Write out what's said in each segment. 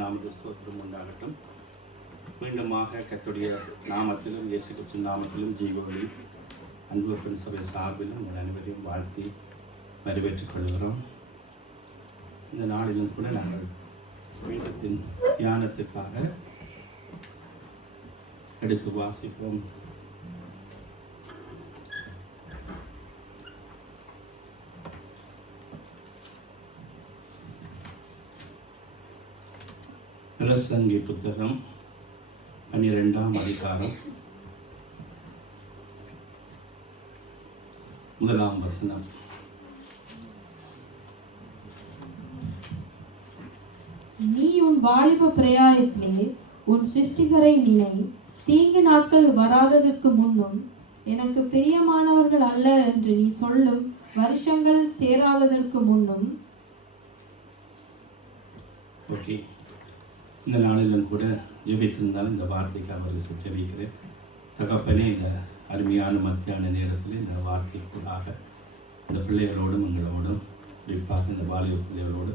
நாமத்து ஸ்தோத்திரம் உண்டாகட்டும். மீண்டுமாக கர்த்தருடைய நாமத்திலும் இயேசு கிறிஸ்து நாமத்திலும் ஜீவவழி அன்பு பெண் சபை சார்பில் உங்கள் அனைவரையும் வாழ்த்தி வரவேற்றுக் கொள்கிறோம். இந்த நாளிலும் கூட நாங்கள் வேதத்தின் தியானத்துக்காக எடுத்து வாசிப்போம். பிரசங்கி புத்தகம் 12ஆம் அதிகாரம் 1ஆம் வசனம். நீ உன் வாலிப பிரயாயத்திலே உன் சிருஷ்டிகரை நினை. தீங்கு நாட்கள் வராததற்கு முன்னும் எனக்கு பிரியமானவர்கள் அல்ல என்று நீ சொல்லும் வருஷங்கள் சேராததற்கு முன்னும். ஓகே, இந்த நாளிலும் கூட ஜெபித்திருந்தாலும் இந்த வார்த்தைக்கு அவருக்கு ஜெபிக்கிறேன். தகப்பனே, இந்த அருமையான மத்தியான நேரத்தில் இந்த வார்த்தைக்குள்ளாக இந்த பிள்ளைகளோடும் எங்களோடும் குறிப்பாக இந்த வாலிப பிள்ளைகளோடு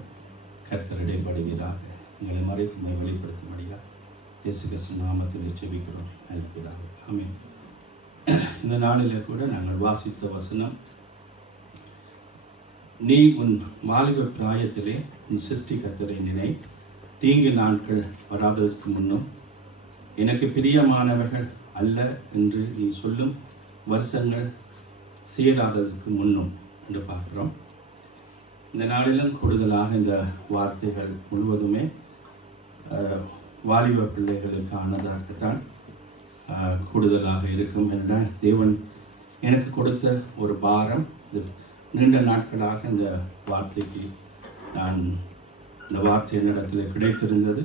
கர்த்தர் இடைப்படுவீராக. எங்களை மறைத்து வெளிப்படுத்தும்படியாக இயேசு கிறிஸ்து நாமத்தில் ஜெபிக்கிறோம். அனுப்புகிறாங்க. ஆமென். இந்த நாளில் கூட நாங்கள் வாசித்த வசனம், நீ உன் வாலிப பிராயத்திலே உன் சிருஷ்டி கர்த்தரை நினை. தீங்கு நாட்கள் வராததற்கு முன்னும் எனக்கு பிரியமானவர்கள் அல்ல என்று நீ சொல்லும் வருஷங்கள் சேராததற்கு முன்னும் என்று பார்க்கிறோம். இந்த நாளிலும் கூடுதலாக இந்த வார்த்தைகள் முழுவதுமே வாலிப பிள்ளைகளுக்கானதாகத்தான் கூடுதலாக இருக்கும் என்றால் தேவன் எனக்கு கொடுத்த ஒரு பாரம். நீண்ட நாட்களாக இந்த வார்த்தைக்கு இந்த வார்த்தை என்னிடத்தில் கிடைத்திருந்தது.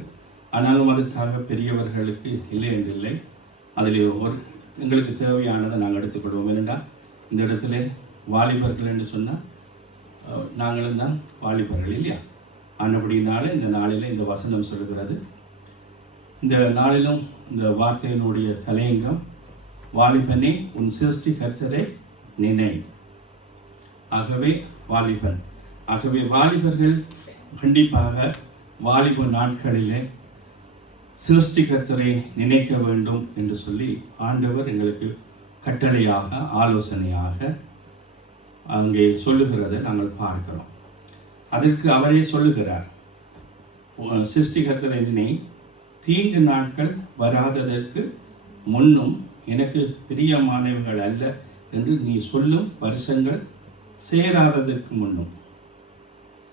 ஆனாலும் அதற்காக பெரியவர்களுக்கு இல்லை என்றில்லை. அதில் எங்களுக்கு தேவையானதை நாங்கள் எடுத்துக்கொள்வோம். ஏனென்றால் இந்த இடத்துல வாலிபர்கள் என்று சொன்னால் நாங்களும் தான் வாலிபர்கள் இல்லையா? ஆனபடினால இந்த நாளில் இந்த வசனம் சொல்லுகிறது. இந்த நாளிலும் இந்த வார்த்தையினுடைய தலையங்கம், வாலிபனே உன் சிருஷ்டி கர்த்தரை நினை. ஆகவே வாலிபன், ஆகவே வாலிபர்கள் கண்டிப்பாக வாலிப நாட்களிலே சிருஷ்டி கர்த்தரை நினைக்க வேண்டும் என்று சொல்லி ஆண்டவர் எங்களுக்கு கட்டளையாக ஆலோசனையாக அங்கே சொல்லுகிறதை நாங்கள் பார்க்கிறோம். அதற்கு அவரே சொல்லுகிறார், சிருஷ்டி கர்த்தரை நினை. தீங்கு நாட்கள் வராததற்கு முன்னும் எனக்கு பிரியமானவர்கள் அல்ல என்று நீ சொல்லும் வருஷங்கள் சேராததற்கு முன்னும்.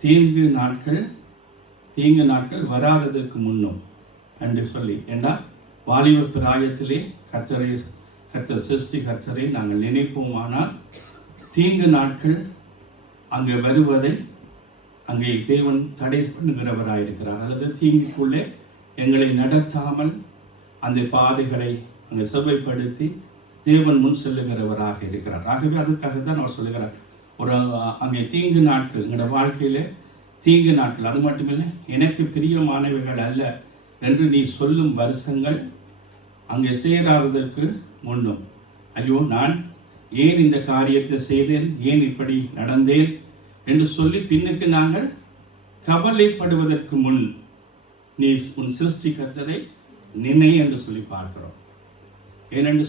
தீங்கு நாட்கள் வராததற்கு முன்னும் என்று சொல்லி, என்றால் வாலிப பிராயத்திலே கர்த்தர் சிருஷ்டி கர்த்தரை நாங்கள் நினைப்போமானால் தீங்கு நாட்கள் அங்கே வருவதை அங்கே தேவன் தடை பண்ணுகிறவராயிருக்கிறார். அல்லது தீங்குக்குள்ளே எங்களை நடத்தாமல் அந்த பாதைகளை அங்கே செவ்வாய்ப்படுத்தி தேவன் முன் செல்லுகிறவராக இருக்கிறார். ஆகவே அதுக்காக தான் அவர் சொல்லுகிறார், ஒரு அங்கே தீங்கு நாட்கள் எங்களோட வாழ்க்கையில் தீங்கு நாட்கள், அது மட்டுமில்லை எனக்கு பிரியமானவர்கள் அல்ல என்று நீ சொல்லும் வருஷங்கள் அங்கே சேராததற்கு முன்னும். ஐயோ, நான் ஏன் இந்த காரியத்தை செய்தேன், ஏன் இப்படி நடந்தேன் என்று சொல்லி பின்னுக்கு நாங்கள் கவலைப்படுவதற்கு முன் நீ உன் சிருஷ்டி கர்த்தரை நினை என்று சொல்லி பார்க்கிறோம். ஏனென்று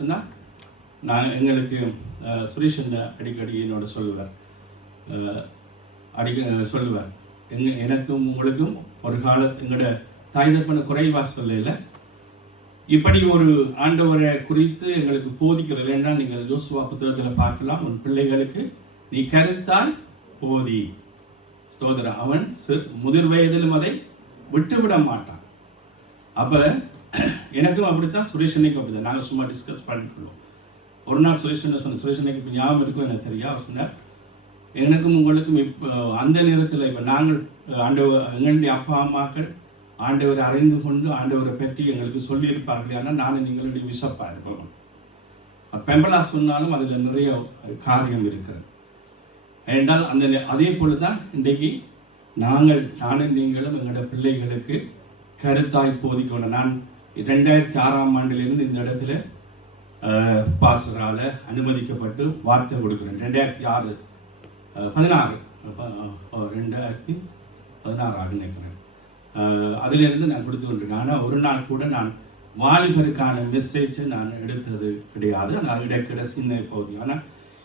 சொன்னால் எங்களுக்கு சுரேஷன் அடிக்கடி என்னோட சொல்லுவார், எனக்கும் உங்களுக்கும் ஒரு எங்களோட தாய் தகப்பனை குறைவாக சொல்லல, இப்படி ஒரு ஆண்டவரை குறித்து எங்களுக்கு போதிக்கிறது. ஏன்னா நீங்கள் யோசுவா புத்தகத்தில் பார்க்கலாம், உன் பிள்ளைகளுக்கு நீ கருத்தாய் போதி. ஸ்தோத்திரம். அவன் முதிர் வயதிலும் அதை விட்டுவிட மாட்டான். அப்போ எனக்கும் அப்படித்தான், சுரேஷனைக்கும் அப்படித்தான். நாங்கள் சும்மா டிஸ்கஸ் பண்ணிக்கொள்வோம். ஒரு நாள் சுரேஷனுக்கு இப்போ ஞாபகம் இருக்கும் எனக்கு தெரியா. அவர் சொன்னார், எனக்கும் உங்களுக்கும் இப்போ அந்த நேரத்தில் இப்போ நாங்கள் எங்களுடைய அப்பா அம்மாக்கள் ஆண்டவரை அறிந்து கொண்டு ஆண்டவரை பற்றி எங்களுக்கு சொல்லியிருப்பார்கள். ஆனால் நானும் நீங்களுடைய விசப்பா இருப்போம். பெம்பலா சொன்னாலும் அதில் நிறைய காரியம் இருக்கிறது. என்றால் அதே போல தான் இன்றைக்கு நானும் நீங்களும் எங்களோட பிள்ளைகளுக்கு கருத்தாய் போதிக்கணும். நான் 2006ஆம் ஆண்டிலிருந்து இந்த இடத்துல பாஸ்டரால் அனுமதிக்கப்பட்டு வார்த்தை கொடுக்குறேன். 2016 நினைக்கிறேன். அதிலிருந்து நான் கொடுத்து கொண்டிருக்கேன். ஆனால் ஒரு நாள் கூட நான் வாலிபருக்கான மெசேஜ் நான் எடுத்தது கிடையாது. நான் இடைக்கிட சின்ன பகுதி. ஆனால்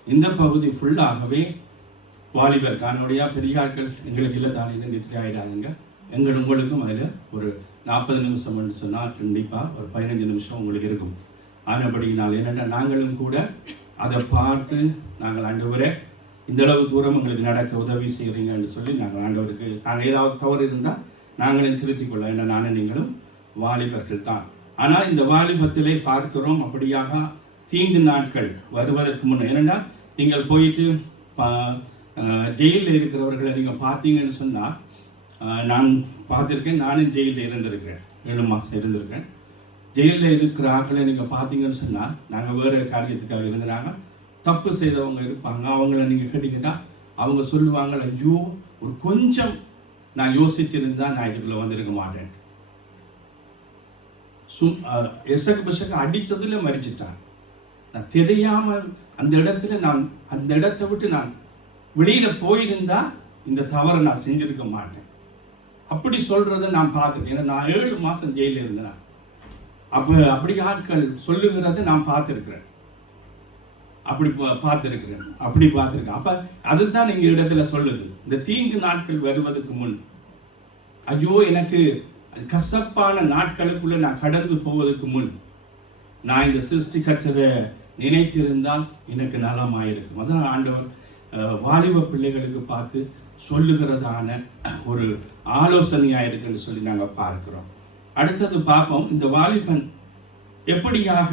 இந்த பகுதி ஃபுல்லாகவே வாலிபர் காணொலியா பெரிய ஆட்கள் எங்களுக்கு இல்லை தானே நிறுத்தி ஆகிடாதுங்க. உங்களுக்கும் அதில் ஒரு 40 நிமிஷம்னு சொன்னால் கண்டிப்பாக ஒரு 15 நிமிஷம் உங்களுக்கு இருக்கும். ஆனபடியினால் என்னென்னா நாங்களும் கூட அதை பார்த்து நாங்கள் ஆண்டவரே இந்தளவு தூரம் எங்களுக்கு நடக்க உதவி செய்கிறீங்கன்னு சொல்லி நாங்கள் ஆண்டவருக்கு நாங்கள் ஏதாவது தவறு இருந்தால் நாங்களே திருத்திக் கொள்ள. ஏன்னா நானும் நீங்களும் வாலிபர்கள் தான். ஆனால் இந்த வாலிபத்திலே பார்க்கிறோம் அப்படியாக தீங்கு நாட்கள் வருவதற்கு முன்னே என்னென்னா நீங்கள் போயிட்டு ஜெயிலில் இருக்கிறவர்களை நீங்கள் பார்த்தீங்கன்னு சொன்னால் நான் பார்த்துருக்கேன். நானும் ஜெயிலில் இருந்திருக்கேன், 7 மாதம் இருந்திருக்கேன். ஜெயிலில் இருக்கிற ஆட்களை நீங்கள் பார்த்தீங்கன்னு சொன்னால் நாங்கள் வேறு காரியத்துக்காக இருந்தாங்க. தப்பு செய்தவங்க இருப்பாங்க. அவங்கள நீங்கள் கேட்டீங்கன்னா அவங்க சொல்லுவாங்க, ஐயோ ஒரு கொஞ்சம் நான் யோசிச்சிருந்தா நான் இதுக்குள்ளே வந்திருக்க மாட்டேன். எசக்கு பிசக்கு அடித்ததில் மறிச்சிட்டான். நான் தெரியாமல் அந்த இடத்தை விட்டு நான் வெளியில் போயிருந்தா இந்த தவறை நான் செஞ்சிருக்க மாட்டேன். அப்படி சொல்கிறத நான் பார்த்துருக்கேன். ஏன்னா நான் 7 மாதம் ஜெயிலில் இருந்தேன். அப்படி ஆட்கள் சொல்லுகிறத நான் பார்த்துருக்குறேன். அப்படி பார்த்துருக்கேன். அப்போ அதுதான் எங்கள் இடத்துல சொல்லுது. இந்த தீங்கு நாட்கள் வருவதற்கு முன் ஐயோ எனக்கு கசப்பான நாட்களுக்குள்ளே நான் கடந்து போவதற்கு முன் நான் இந்த சிருஷ்டிகர்த்தரை நினைத்திருந்தால் எனக்கு நலமாயிருக்கும். அதான் ஆண்டவர் வாலிப பிள்ளைகளுக்கு பார்த்து சொல்லுகிறதான ஒரு ஆலோசனையாக இருக்குன்னு சொல்லி நாங்கள் பார்க்கிறோம். அடுத்தது பார்ப்போம், இந்த வாலிபன் எப்படியாக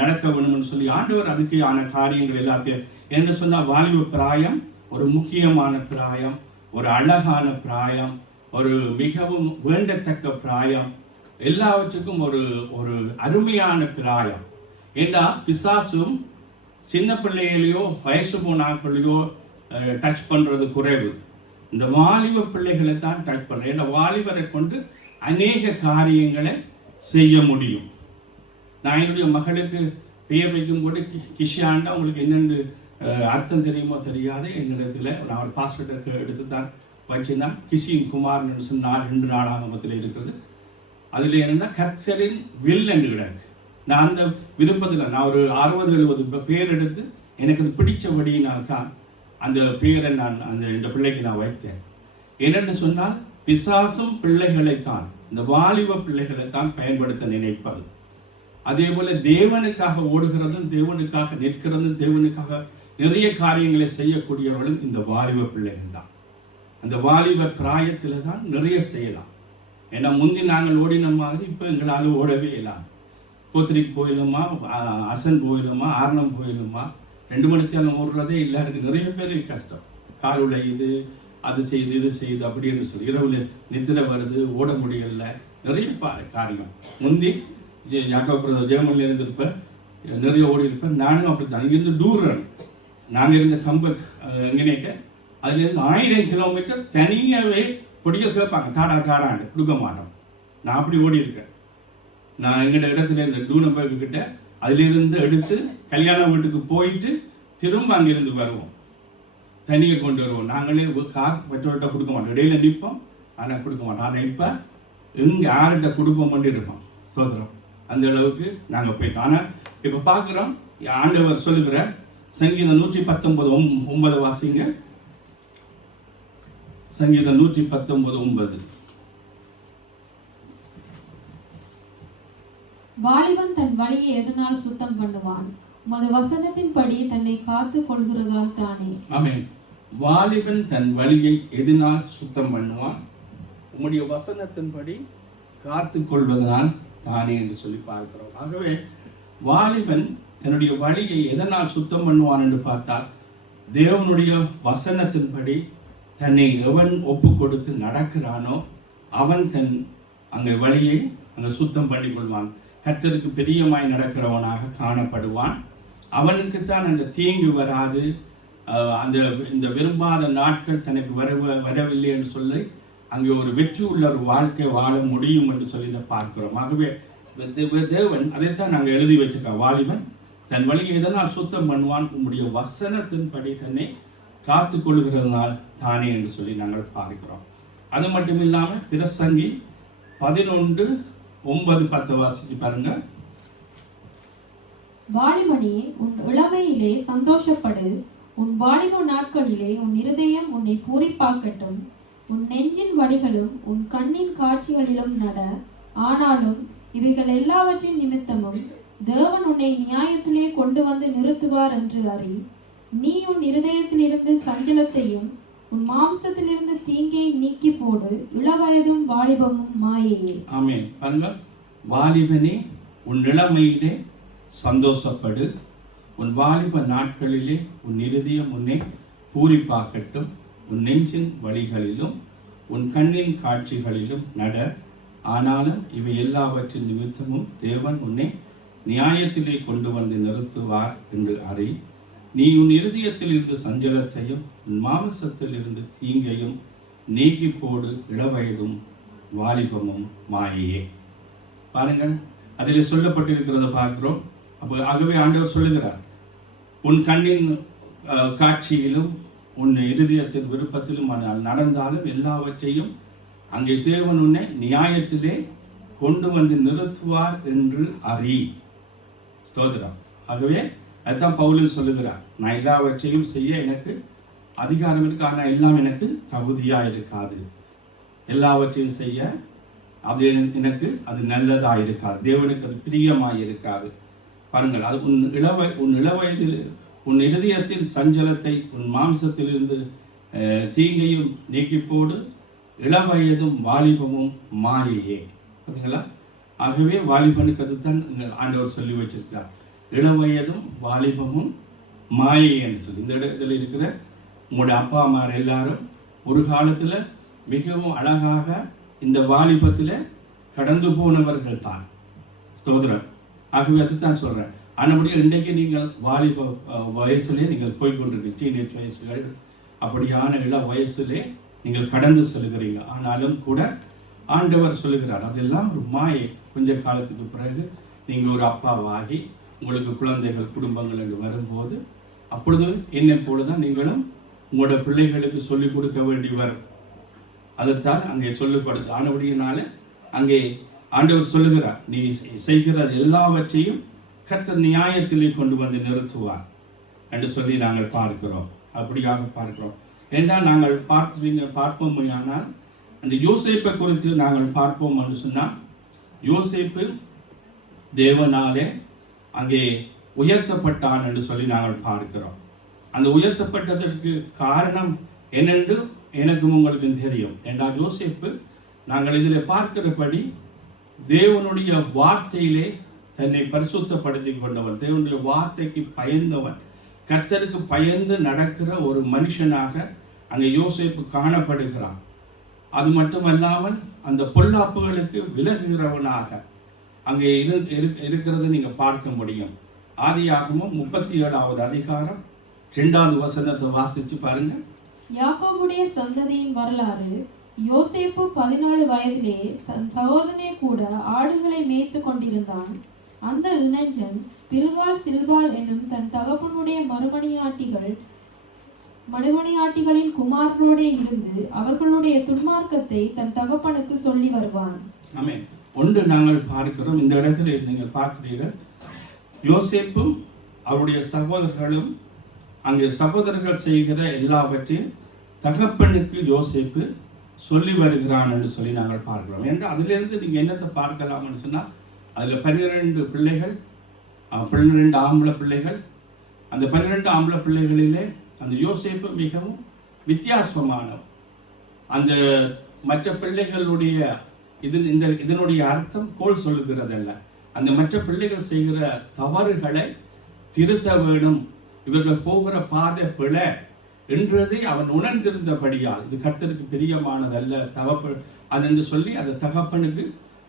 நடக்க வேணும்னு சொல்லி ஆண்டவர் அதுக்கு ஆன காரியங்கள் எல்லாத்தையும் என்ன சொன்னால், வாலிப பிராயம் ஒரு முக்கியமான பிராயம், ஒரு அழகான பிராயம், ஒரு மிகவும் வேண்டத்தக்க பிராயம், எல்லாவற்றுக்கும் ஒரு அருமையான பிராயம். ஏன்னா பிசாசும் சின்ன பிள்ளைகளையோ வயசு போன ஆட்களையோ டச் பண்ணுறது குறைவு. இந்த வாலிப பிள்ளைகளை தான் டச் பண்ணுறேன். ஏன்னா வாலிபரை கொண்டு அநேக காரியங்களை செய்ய முடியும். நான் என்னுடைய மகளுக்கு பெயர் வைக்கும் கூட கிஷாண்டா, உங்களுக்கு என்னென்னு அர்த்தம் தெரியுமோ தெரியாது, என்னிடத்தில் நான் ஒரு பாஸ்வேர்டை எடுத்து தான் வச்சுன்னா கிஷின் குமார்னு சொன்னால் 2 நாளாகமத்தில் இருக்கிறது. அதில் என்னென்னா கர்த்தரின் வில் என்று கிடக்கு. நான் அந்த விருப்பத்தில் நான் ஒரு 60-70 பேர் எடுத்து எனக்கு அது பிடிச்சபடியினால் தான் அந்த பேரை நான் இந்த பிள்ளைக்கு நான் வைத்தேன். என்னென்னு சொன்னால் பிசாசும் பிள்ளைகளைத்தான், இந்த வாலிப பிள்ளைகளைத்தான் பயன்படுத்த நினைப்பது. அதே போல தேவனுக்காக ஓடுகிறதும் தேவனுக்காக நிற்கிறதும் தேவனுக்காக நிறைய காரியங்களை செய்யக்கூடியவர்களும் இந்த வாலிப பிள்ளைகள் தான். அந்த வாலிப பிராயத்தில் தான் நிறைய செய்யலாம். ஏன்னா முந்தி நாங்கள் ஓடின மாதிரி இப்போ எங்களால் ஓடவே இல்லாது. கோத்திரிக்கு போயிடுமா, அசன் போயிடுமா, ஆரணம் போயிடுமா, 2 மணித்தாலும் ஓடுறதே எல்லாருக்கும் நிறைய பேருக்கு கஷ்டம். கால் உடையுது, அது செய்யுது இது செய்யுது அப்படின்னு சொல்லி இரவில் நித்திரை வருது, ஓட முடியல, நிறைய காரியம். முந்தி ஜெர்மனில் இருந்திருப்பேன், நிறைய ஓடி இருப்பேன். நானும் அப்படி தான். இங்கேருந்து டூர் நாங்கள் இருந்த கம்பக் எங்கேனேக்க அதுலேருந்து 1000 கிலோமீட்டர் தனியாகவே பொடிகள் கேட்பாங்க, தாடான்னு கொடுக்க மாட்டோம். நான் அப்படி ஓடி இருக்கேன். நான் எங்கள் இடத்துல இந்த டூனம்பர்க்கு கிட்ட அதிலிருந்து எடுத்து கல்யாண வீட்டுக்கு போயிட்டு திரும்ப அங்கேருந்து வருவோம், தனியை கொண்டு வருவோம். நாங்களே கார் பெட்ரோல்கிட்ட கொடுக்க மாட்டோம், இடையில நிற்போம், ஆனால் கொடுக்க மாட்டோம். ஆனால் இப்போ எங்கே யார்கிட்ட கொடுப்போம் பண்ணி இருப்போம் சோதரம், அந்த அளவுக்கு நாங்கள் போயிட்டோம். ஆனால் இப்போ பார்க்குறோம், ஆண்டவர் சொல்லுகிற சங்கீதம் 119:9 வாசிங்க. சங்கீதம் 119:9. வாலிபன் தன் வழியை எதனால் சுத்தம் பண்ணுவான்? உமது வசனத்தின்படி தன்னை காத்து கொள்கிறதால் தானே. ஆமென். வாலிபன் தன் வழியை எதனால் சுத்தம் பண்ணுவான்? உம்முடைய வசனத்தின்படி காத்து கொள்வதனால் தானே என்று சொல்லி பார்க்கிறோம். ஆகவே வாலிபன் தன்னுடைய வழியை எதனால் சுத்தம் பண்ணுவான் என்று பார்த்தால், தேவனுடைய வசனத்தின்படி தன்னை எவன் ஒப்பு கொடுத்து நடக்கிறானோ அவன் தன் அங்கே வழியை அங்கே சுத்தம் பண்ணி கொள்வான். கர்த்தருக்கு பிரியமாய் நடக்கிறவனாக காணப்படுவான். அவனுக்குத்தான் அந்த தீங்கு வராது, இந்த விரும்பாத நாட்கள் தனக்கு வரவில்லை என்று சொல்லி அங்கே ஒரு வெற்றி உள்ள ஒரு வாழ்க்கை வாழ முடியும் என்று சொல்லி பார்க்கிறோம். ஆகவே தேவன் அதைத்தான் நாங்கள் எழுதி வச்சிருக்கோம். வாலிபன் தன் வழியை எதனால் சுத்தம் பண்ணுவான்? உம்முடைய வசனத்தின்படி தன்னை காத்து கொள்கிறதுனால் தானே என்று சொல்லி நாங்கள் பார்க்கிறோம். அது மட்டும் இல்லாமல் பிரசங்கி 11, 9, 10 வாசிச்சு பாருங்க. வாலிபனே, உன் இளமையிலே சந்தோஷப்படு. உன் வாலிப நாட்களிலே உன் இருதயம் உன்னை பூரிப்பாக்கட்டும். உன் நெஞ்சின் வழிகளும் உன் கண்ணின் காட்சிகளிலும் நட. ஆனாலும் இவைகள் எல்லாவற்றின் நிமித்தமும் தேவன் உன்னை நியாயத்திலே கொண்டு வந்து நிறுத்துவார் என்று அறி. நீ உன் இருதயத்திலிருந்து சஞ்சலத்தையும் உன் மாம்சத்திலிருந்து தீங்கை நீக்கி போடு. இளவயதும் வாலிபமும் மாயையே. ஆமென். பாருங்க, வாலிபனே உன் இளமையிலே சந்தோஷப்படு. உன் வாலிப நாட்களிலே உன் இருதயம் உன்னை பூரிப்பாக்கட்டும். உன் நெஞ்சின் வழிகளிலும் உன் கண்ணின் காட்சிகளிலும் நட. ஆனாலும் இவை எல்லாவற்றின் நிமித்தமும் தேவன் உன்னை நியாயத்திலே கொண்டு வந்து நிறுத்துவார் என்று அறி. நீ உன் இருதயத்திலிருந்து சஞ்சலத்தையும் உன் மாமிசத்திலிருந்து தீங்கையும் நீக்கி போடு. இளவயதும் வாலிபமும் மாயையே. பாருங்கள், அதில் சொல்லப்பட்டிருக்கிறத பார்க்கிறோம். அப்போ ஆகவே ஆண்டவர் சொல்லுகிறார், உன் கண்ணின் காட்சியிலும் உன் இருதயத்தின் விருப்பத்திலும் நடந்தாலும் எல்லாவற்றையும் அங்கே தேவன் உன்னை நியாயத்திலே கொண்டு வந்து நிறுத்துவார் என்று அறி. ஸ்தோத்திரம். ஆகவே அதுதான் பவுல் சொல்லுகிறார், நான் எல்லாவற்றையும் செய்ய எனக்கு அதிகாரம் இருக்கு, ஆனால் எல்லாம் எனக்கு தகுதியாக இருக்காது. எல்லாவற்றையும் செய்ய அது எனக்கு அது நல்லதாக இருக்காது, தேவனுக்கு அது பிரியமாக இருக்காது. பாருங்கள், அது உன் இளவயதில் உன் இருதயத்தின் சஞ்சலத்தை உன் மாம்சத்திலிருந்து தீங்கையும் நீக்கி போடு. இளவயதும் வாலிபமும் மாயையே. பார்த்தீங்களா? ஆகவே வாலிபனுக்கு அதுதான் ஆண்டவர் சொல்லி வச்சிருக்கார், இளவயதும் வாலிபமும் மாயை என்று சொல்லி. இந்த இடத்துல இருக்கிற உங்களுடைய அப்பா அம்மார் எல்லாரும் ஒரு காலத்தில் மிகவும் அழகாக இந்த வாலிபத்தில் கடந்து போனவர்கள் தான். ஸ்தோத்திரம். ஆகவே அதுதான் சொல்கிறேன். ஆனபடியாக இன்றைக்கு நீங்கள் வாலிப வயசுலே நீங்கள் போய்கொண்டிருக்கீங்க, டீனேஜ் வயசுகள், அப்படியான இள வயசுலே நீங்கள் கடந்து செல்கிறீங்க. ஆனாலும் கூட ஆண்டவர் சொல்லுகிறார், அதெல்லாம் ஒரு மாயை. கொஞ்ச காலத்துக்கு பிறகு நீங்கள் ஒரு அப்பாவாகி உங்களுக்கு குழந்தைகள் குடும்பங்கள் என்று வரும்போது அப்பொழுது என்னை போலதான் நீங்களும் உங்களோட பிள்ளைகளுக்கு சொல்லிக் கொடுக்க வேண்டி வரும். அதைத்தான் அங்கே சொல்லப்படுது. ஆனபடியினால அங்கே ஆண்டவர் சொல்லுகிறார், நீ செய்கிறது எல்லாவற்றையும் கர்த்தர் நியாயத்திலே கொண்டு வந்து நிறுத்துவார் என்று சொல்லி நாங்கள் பார்க்கிறோம். அப்படியாக பார்க்கிறோம். ஏன்றால் நாங்கள் பார்ப்போம். ஆனால் அந்த யோசேப்பை குறித்து நாங்கள் பார்ப்போம் என்று சொன்னால், யோசேப்பு தேவனாலே அங்கே உயர்த்தப்பட்டான் என்று சொல்லி நாங்கள் பார்க்கிறோம். அந்த உயர்த்தப்பட்டதற்கு காரணம் என்னென்று எனக்கும் உங்களுக்கும் தெரியும். என்றால் யோசேப்பு நாங்கள் இதில் பார்க்கிறபடி தேவனுடைய வார்த்தையிலே தன்னை பரிசுத்தப்படுத்தி கொண்டவன், தேவனுடைய வார்த்தைக்கு பயந்தவன், கர்த்தருக்கு பயந்து நடக்கிற ஒரு மனுஷனாக அங்கே யோசேப்பு காணப்படுகிறான். அது மட்டுமல்லாமல் அந்த பொல்லாப்புகளுக்கு விலகுகிறவனாக அங்கே இருக்கிறது நீங்கள் பார்க்க முடியும். ஆதியாகமம் 37வது அதிகாரம் 2வது வசனத்தை வாசிச்சு பாருங்க. யாக்கோபுடைய சந்ததியின் வரலாறு. யோசேப்பு 17 வயதிலே சகோதரனே கூட ஆடுகளை மேய்த்து கொண்டிருந்தான். அந்த இளைஞன் பில்காள் சில்பாள் என்னும் தன் தகப்பனுடைய மறுமணியாட்டிகளின் குமாரனோடே இருந்து அவர்களுடைய துன்மார்க்கத்தை தன் தகப்பனுக்கு சொல்லி வருவான். ஆமென். ஒன்று நாங்கள் பார்க்கிறோம், இந்த இடத்துல நீங்கள் பார்க்கிறீர்கள், யோசேப்பும் அவருடைய சகோதரர்களும் அங்கே சகோதரர்கள் செய்கிற எல்லாவற்றையும் தகப்பனுக்கு யோசேப்பு சொல்லி வருகிறான் என்று சொல்லி நாங்கள் பார்க்கிறோம். என்றால் அதிலிருந்து நீங்கள் என்னத்தை பார்க்கலாம்னு சொன்னால், அதில் 12 பிள்ளைகள், 12 ஆம்பளை பிள்ளைகள். அந்த 12 ஆம்பளை பிள்ளைகளிலே அந்த யோசேப்பு மிகவும் வித்தியாசமானவர். அந்த மற்ற பிள்ளைகளுடைய இதனுடைய அர்த்தம் கோல் சொல்லுகிறதல்ல. அந்த மற்ற பிள்ளைகள் செய்கிற தவறுகளை திருத்த வேணும், இவர்கள் போகிற பாதை பிழை என்றதை அவன் உணர்ந்திருந்தபடியால் இது கர்த்தருக்கு பிரியமானதல்ல அது என்று சொல்லி அந்த தகப்பனுக்கு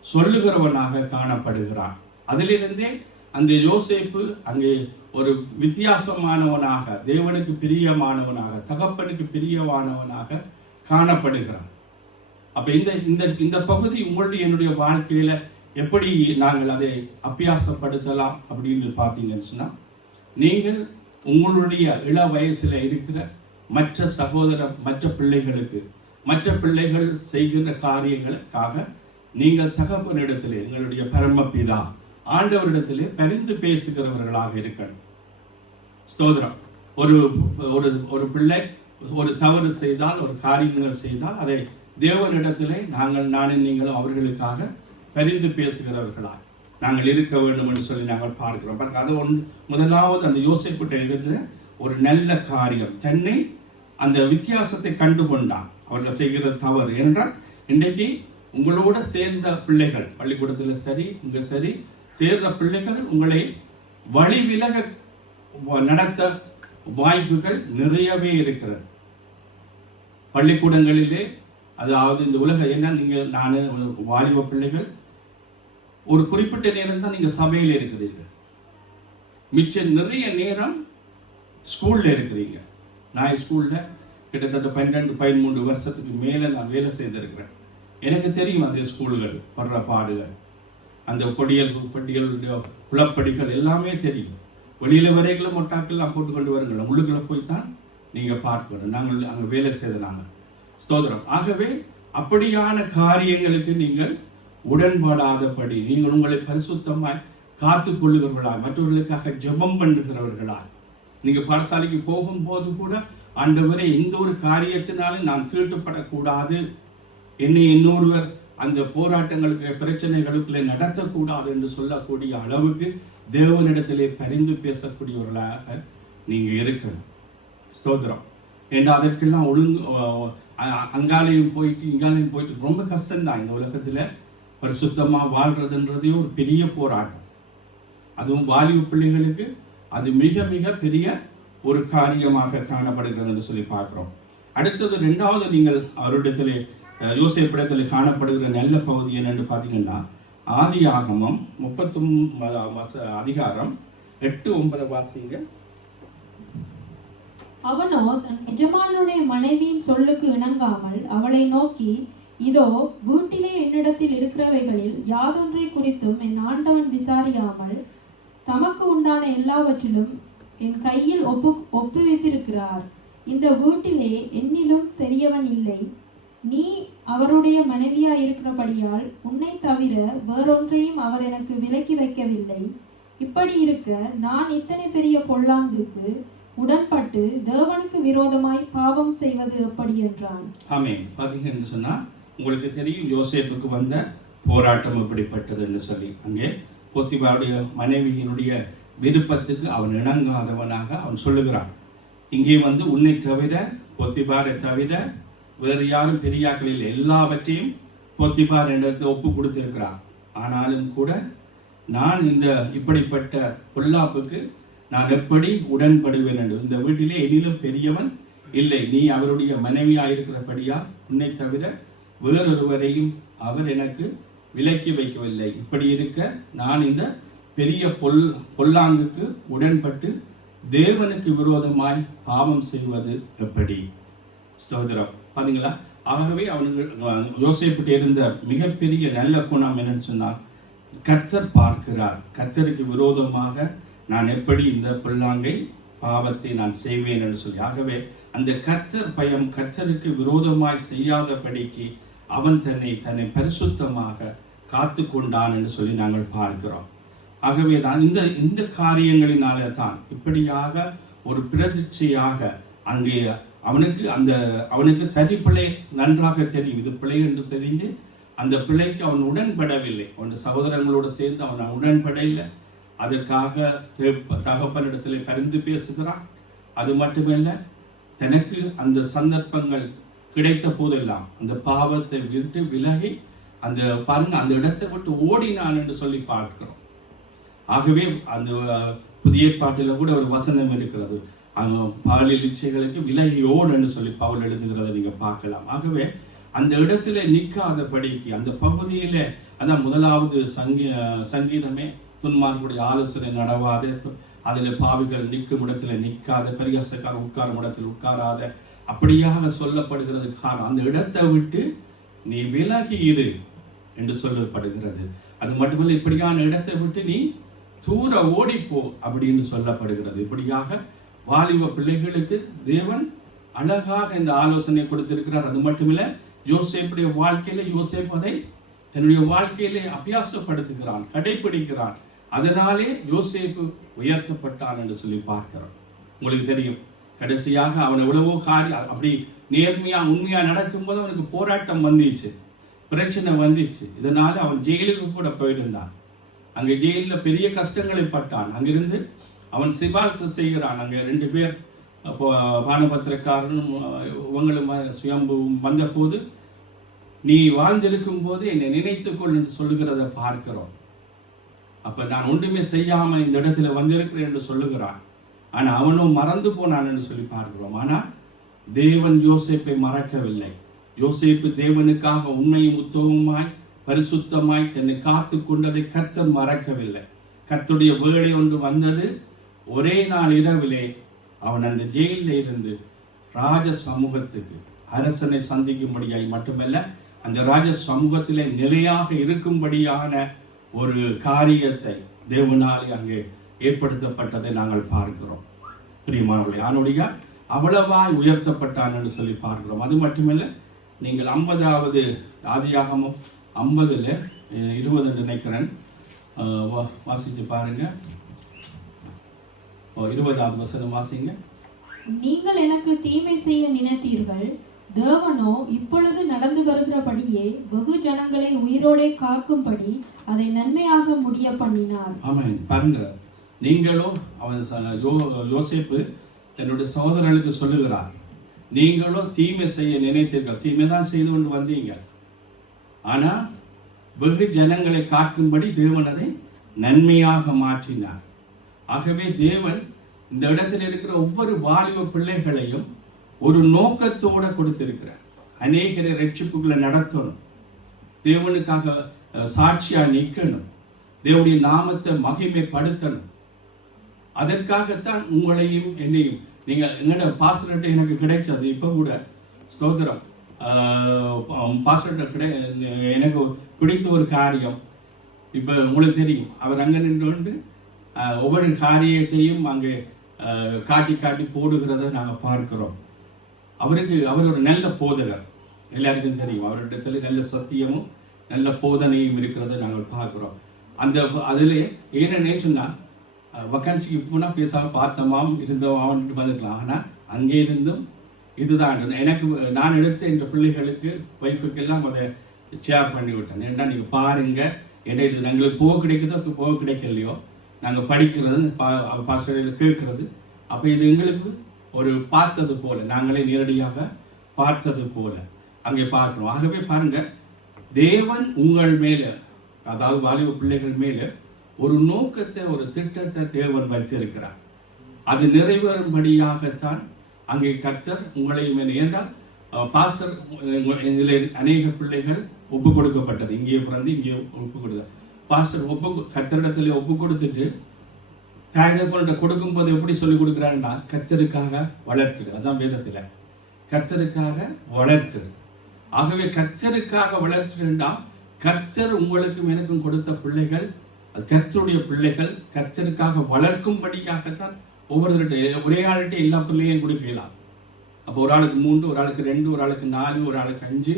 சொல்லுகிறவனாக காணப்படுகிறான். அதிலிருந்தே அந்த யோசேப்பு அங்கே ஒரு வித்தியாசமானவனாக, தேவனுக்கு பிரியமானவனாக, தகப்பனுக்கு பிரியமானவனாக காணப்படுகிறான். அப்ப இந்த பகுதி உங்களுடைய என்னுடைய வாழ்க்கையில எப்படி நாங்கள் அதை அபியாசப்படுத்தலாம் அப்படின்னு பார்த்தீங்கன்னு சொன்னா, நீங்கள் உங்களுடைய இள வயசுல இருக்கிற மற்ற பிள்ளைகளுக்கு மற்ற பிள்ளைகள் செய்கிற காரியங்களுக்காக நீங்கள் தகப்பனிடத்திலே, எங்களுடைய பரமபிதா ஆண்டவரிடத்திலே பரிந்து பேசுகிறவர்களாக இருக்கணும். ஸ்தோத்திரம். ஒரு ஒரு ஒரு பிள்ளை ஒரு தவறு செய்தால், ஒரு காரியங்கள் செய்தால், அதை தேவனிடத்திலே நானும் நீங்களும் அவர்களுக்காக பரிந்து பேசுகிறவர்களாக நாங்கள் இருக்க வேண்டும் என்று சொல்லி நாங்கள் பார்க்கிறோம். அது முதலாவது அந்த யோசேப்புட்ட இருந்த ஒரு நல்ல காரியம். தன்னை அந்த வித்தியாசத்தை கண்டு கொண்டான் அவர்கள் செய்கிற தவறு. என்றால் இன்றைக்கு உங்களோட சேர்ந்த பிள்ளைகள், பள்ளிக்கூடத்தில் சரி இங்கே சரி சேர்ந்த பிள்ளைகள் உங்களை வழி விலக நடத்த வாய்ப்புகள் நிறையவே இருக்கிறது. பள்ளிக்கூடங்களிலே, அதாவது இந்த உலகம் என்ன, நீங்கள் வாலிப பிள்ளைகள் ஒரு குறிப்பிட்ட நேரம் தான் நீங்கள் சபையில் இருக்கிறீர்கள், மிச்சம் நிறைய நேரம் ஸ்கூலில் இருக்கிறீங்க. நான் ஸ்கூலில் கிட்டத்தட்ட 12-13 வருஷத்துக்கு மேலே நான் வேலை செய்திருக்கிறேன். எனக்கு தெரியும் அந்த ஸ்கூல்கள் படுற பாடுகள், அந்த பட்டியலுடைய குளப்படிகள் எல்லாமே தெரியும். வெளியில் வரைகளும் மொட்டாக்கெல்லாம் போட்டுக்கொண்டு வருங்கள, உள்ளுக்குள்ளே போய் தான் நீங்கள் பார்க்கணும். நாங்கள் அங்கே வேலை செய்தாங்க. ஸ்தோத்திரம். ஆகவே அப்படியான காரியங்களுக்கு நீங்கள் உடன்படாதபடி நீங்கள் உங்களை பரிசுத்தமாய் காத்து கொள்ளுகிறவர்களாய், மற்றவர்களுக்காக ஜெபம் பண்ணுகிறவர்களாய், நீங்கள் பாடசாலைக்கு போகும்போது கூட ஆண்டவரே எந்த ஒரு காரியத்தினாலும் நான் தீட்டுப்படக்கூடாது, என்னை இன்னொருவர் அந்த போராட்டங்களுக்கு பிரச்சனைகளுக்குள்ளே நடத்தக்கூடாது என்று சொல்லக்கூடிய அளவுக்கு தேவனிடத்திலே பரிந்து பேசக்கூடியவர்களாக நீங்கள் இருக்கணும். ஸ்தோத்திரம். ஏன்னா அதற்கெல்லாம் அங்காலையும் போயிட்டு இங்காலையும் போயிட்டு ரொம்ப கஷ்டம்தான். இந்த உலகத்தில் பரிசுத்தமாக வாழ்றதுன்றதே ஒரு பெரிய போராட்டம். அதுவும் வாலிப பிள்ளைகளுக்கு அது மிக மிக பெரிய ஒரு காரியமாக காணப்படுகிறது என்று சொல்லி பார்க்கிறோம். அடுத்தது ரெண்டாவது, நீங்கள் அவரிடத்திலே யோசேப்பிடத்தில் காணப்படுகிற நல்ல பகுதி என்னென்று பார்த்தீங்கன்னா, ஆதியாகமம் 39 அதிகாரம் 8-9 வாசிங்க. அவனோ தன் எஜமானுடைய மனைவியின் சொல்லுக்கு இணங்காமல் அவளை நோக்கி, இதோ வீட்டிலே என்னிடத்தில் இருக்கிறவைகளில் யாதொன்றை குறித்தும் என் ஆண்டவன் விசாரியாமல் தமக்கு உண்டான எல்லாவற்றிலும் என் கையில் ஒப்புவித்திருக்கிறார். இந்த வீட்டிலே என்னிலும் பெரியவன் இல்லை. நீ அவருடைய மனைவியாய் இருக்கிறபடியால் உன்னை தவிர வேறொன்றையும் அவர் எனக்கு விலக்கி வைக்கவில்லை. இப்படி இருக்க நான் இத்தனை பெரிய பொல்லாங்குக்கு உடன்பட்டு தேவனுக்கு விரோதமாய் பாவம் செய்வது எப்படி என்றான். ஆமென். பார்த்தீங்கன்னு சொன்னா உங்களுக்கு தெரியும் யோசேப்புக்கு வந்த போராட்டம் எப்படிப்பட்டது என்று சொல்லி. அங்கே போத்திபாருடைய மனைவியினுடைய விருப்பத்துக்கு அவன் இணங்காதவனாக அவன் சொல்லுகிறான். இங்கே உன்னை தவிர, போத்திபாரை தவிர வேறு யாரும் பெரியாக்களில் எல்லாவற்றையும் போத்திபார் என்று ஒப்பு கொடுத்திருக்கிறான். ஆனாலும் கூட நான் இந்த இப்படிப்பட்ட பொல்லாப்புக்கு நான் எப்படி உடன்படுவேன் என்று, இந்த வீட்டிலே எனிலும் பெரியவன் இல்லை, நீ அவருடைய மனைவியாயிருக்கிறபடியா உன்னை தவிர வேறொருவரையும் அவர் எனக்கு விலக்கி வைக்கவில்லை. இப்படி இருக்க நான் இந்த பெரிய பொல்லாங்குக்கு உடன்பட்டு தேவனுக்கு விரோதமாய் பாவம் செய்வது எப்படி? ஸ்தோத்திரம். பார்த்தீங்களா? ஆகவே அவனுக்கு யோசேப்புட்டு இருந்த மிகப்பெரிய நல்ல குணம் என்னன்னு சொன்னால், கர்த்தர் பார்க்கிறார், கர்த்தருக்கு விரோதமாக நான் எப்படி இந்த பொல்லாங்கை பாவத்தை நான் செய்வேன் என்று சொல்லி. ஆகவே அந்த கர்த்தர் பயம், கர்த்தருக்கு விரோதமாய் செய்யாதபடிக்கு அவன் தன்னை பரிசுத்தமாக காத்து கொண்டான் என்று சொல்லி நாங்கள் பார்க்கிறோம். ஆகவே தான் இந்த காரியங்களினால தான் இப்படியாக ஒரு பிரதிஷ்டையாக அங்கே அவனுக்கு சரி பிள்ளை நன்றாக தெரியும், இது பிள்ளை என்று தெரிஞ்சு அந்த பிள்ளைக்கு அவன் உடன்படவில்லை. அவன் சகோதரங்களோடு சேர்ந்து அவன் உடன்படையில்லை. அதற்காக தகப்பனிடத்தில் பரிந்து பேசுகிறான். அது மட்டுமல்ல, தனக்கு அந்த சந்தர்ப்பங்கள் கிடைத்த போதெல்லாம் அந்த பாவத்தை விட்டு விலகி அந்த இடத்தை விட்டு ஓடினான் என்று சொல்லி பார்க்கிறோம். ஆகவே அந்த புதிய பாட்டில் கூட ஒரு வசனம் இருக்கிறது, பாலியல் இச்சைகளுக்கு விலகி ஓடுன்னு சொல்லி பவுல் எழுதுகிறத நீங்க பார்க்கலாம். ஆகவே அந்த இடத்துல நிற்காதபடிக்கு அந்த பகுதியில அதான் முதலாவது சங்கீதமே, துன்மார்க்குடைய ஆலோசனை நடவாத, அதில் பாவிகள் நிற்கும் இடத்துல நிற்காத, பரிகாசக்கார உட்காரும் இடத்தில் உட்காராத, அப்படியாக சொல்லப்படுகிறது. காரணம் அந்த இடத்தை விட்டு நீ விலகி இரு என்று சொல்லப்படுகிறது. அது மட்டுமல்ல, இப்படியான இடத்தை விட்டு நீ தூர ஓடிப்போ அப்படின்னு சொல்லப்படுகிறது. இப்படியாக வாலிப பிள்ளைகளுக்கு தேவன் அழகாக இந்த ஆலோசனை கொடுத்திருக்கிறார். அது மட்டுமில்ல, யோசேப்புடைய வாழ்க்கையில யோசேப்பு அதை தன்னுடைய வாழ்க்கையிலே அபியாசப்படுத்துகிறான், கடைபிடிக்கிறான். அதனாலே யோசேப்பு உயர்த்தப்பட்டான் என்று சொல்லி பார்க்கிறோம். உங்களுக்கு தெரியும், கடைசியாக அவன் எவ்வளவோ காரியம் அப்படி நேர்மையா உண்மையா நடக்கும்போது அவனுக்கு போராட்டம் வந்துச்சு, பிரச்சனை வந்துச்சு. இதனால அவன் ஜெயிலுக்கு கூட போயிருந்தான். அங்கே ஜெயிலில் பெரிய கஷ்டங்களை பட்டான். அங்கிருந்து அவன் சிபாரிசு செய்கிறான். அங்கே 2 பேர் அப்போ பானபத்திரக்காரனும் இவங்களும் சுயம்புவும் வந்தபோது, நீ வாழ்ந்திருக்கும் போது என்னை நினைத்துக்கொள் என்று சொல்லுகிறத பார்க்கிறோம். அப்போ நான் ஒன்றுமே செய்யாமல் இந்த இடத்துல வந்திருக்கிறேன் என்று சொல்லுகிறான். ஆனால் அவனும் மறந்து போனான் என்று சொல்லி பார்க்கிறோம். ஆனால் தேவன் யோசேப்பை மறக்கவில்லை. யோசேப்பு தேவனுக்காக உண்மையும் உத்தமமாய் பரிசுத்தமாய் தன்னை காத்து கொண்டதை கர்த்தர் மறக்கவில்லை. கர்த்தருடைய வேலை ஒன்று வந்தது. ஒரே நாள் இரவிலே அவன் அந்த ஜெயிலில் இருந்து ராஜ சமூகத்துக்கு அரசனை சந்திக்கும்படியாய் மட்டுமல்ல, அந்த ராஜ சமூகத்திலே நிலையாக இருக்கும்படியான ஒரு காரியத்தை தேவனாலே அங்கே ஏற்படுத்தப்பட்டதை நாங்கள் பார்க்கிறோம். பிரியமானவர்களே, அவனுடைய அவ்வளவாய் உயர்த்தப்பட்டான் என்று சொல்லி பார்க்கிறோம். அது மட்டுமல்ல, நீங்கள் 50வது ஆதியாகமம் 50ல் 20 நினைக்கிறேன், வாசித்து பாருங்க. 20வது வசனம் வாசிங்க. நீங்கள் எனக்கு தீமை செய்ய நினைத்தீர்கள், தேவனோ இப்பொழுது நடந்து வருகிறபடியே வெகு ஜனங்களை உயிரோடே காக்கும்படி அதை நன்மையாக முடிய பண்ணினார். ஆமென். பாருங்க, நீங்களும் அவன் யோசேப்பு தன்னுடைய சகோதரர்களுக்கு சொல்லுகிறார், நீங்களும் தீமை செய்ய நினைத்தீர்கள், தீமை தான் செய்து கொண்டு வந்தீங்க, ஆனால் வெகு ஜனங்களை காக்கும்படி தேவன் அதை நன்மையாக மாற்றினார். ஆகவே தேவன் இந்த இடத்தில் இருக்கிற ஒவ்வொரு வாலிப பிள்ளைகளையும் ஒரு நோக்கத்தோடு கொடுத்திருக்கிறார். அநேகரை ரட்சிப்புகளை நடத்தணும், தேவனுக்காக சாட்சியா நிற்கணும், தேவனுடைய நாமத்தை மகிமைப்படுத்தணும். அதற்காகத்தான் உங்களையும் என்னையும், நீங்கள் எங்களோட பாஸ்டர்கிட்ட எனக்கு கிடைச்சது. இப்போ கூட ஸ்தோத்திரம், பாஸ்டர்கிட்ட எனக்கு பிடித்த ஒரு காரியம். இப்போ உங்களுக்கு தெரியும், அவர் அங்கே நின்று கொண்டு ஒவ்வொரு காரியத்தையும் அங்கே காட்டி காட்டி போடுகிறத நாங்கள் பார்க்கிறோம். அவர் ஒரு நல்ல போதகர், எல்லாருக்கும் தெரியும். அவரிடத்துல நல்ல சத்தியமும் நல்ல போதனையும் இருக்கிறத நாங்கள் பார்க்குறோம். அதில் ஏன்னு சொன்னால், வக்கன்சிக்கு போனால் பேசாமல் பார்த்தமாம் இருந்தவான் வந்துக்கலாம். ஆனால் அங்கே இருந்தும் இதுதான் எனக்கு நான் எடுத்து என் பிள்ளைகளுக்கு ஒய்ஃபுக்கெல்லாம் அதை ஷேர் பண்ணி விட்டேன். ஏன்னா நீங்கள் பாருங்கள், என்ன இது எங்களுக்கு போக கிடைக்குதோ போக கிடைக்கலையோ, நாங்கள் படிக்கிறது பாஸ்டர்கள் கேட்குறது, அப்போ இது எங்களுக்கு ஒரு பார்த்தது போல, நாங்களே நேரடியாக பார்த்தது போல அங்கே பார்க்குறோம். ஆகவே பாருங்கள், தேவன் உங்கள் மேலே, அதாவது வாலிப பிள்ளைகள் மேலே ஒரு நோக்கத்தை, ஒரு திட்டத்தை தேவன் வைத்திருக்கிறார். அது நிறைவேறும்படியாகத்தான் அங்கே கர்த்தர் உங்களையும் என்றால் பாஸ்டர் இதில் அநேக பிள்ளைகள் ஒப்பு கொடுக்கப்பட்டது. இங்கே பிறந்து இங்கே ஒப்பு கொடுத்தார். பாஸ்டர் கர்த்தரிடத்தில் ஒப்பு கொடுத்துட்டு தாயகப்பன்கிட்ட கொடுக்கும்போது எப்படி சொல்லிக் கொடுக்குறாருன்னா, கர்த்தருக்காக வளர்த்துரு. அதுதான் வேதத்தில், கர்த்தருக்காக வளர்த்துரு. ஆகவே கர்த்தருக்காக வளர்த்துருண்டா, கர்த்தர் உங்களுக்கும் எனக்கும் கொடுத்த பிள்ளைகள், அது கர்த்தருடைய பிள்ளைகள், கர்த்தருக்காக வளர்க்கும்படியாகத்தான் ஒவ்வொருத்தருடைய ஒரே ஆள்கிட்ட எல்லா பிள்ளையும் கொடுக்கலாம். அப்போ ஒரு ஆளுக்கு 3, ஒரு ஆளுக்கு 2, ஒரு ஆளுக்கு 4, ஒரு ஆளுக்கு 5,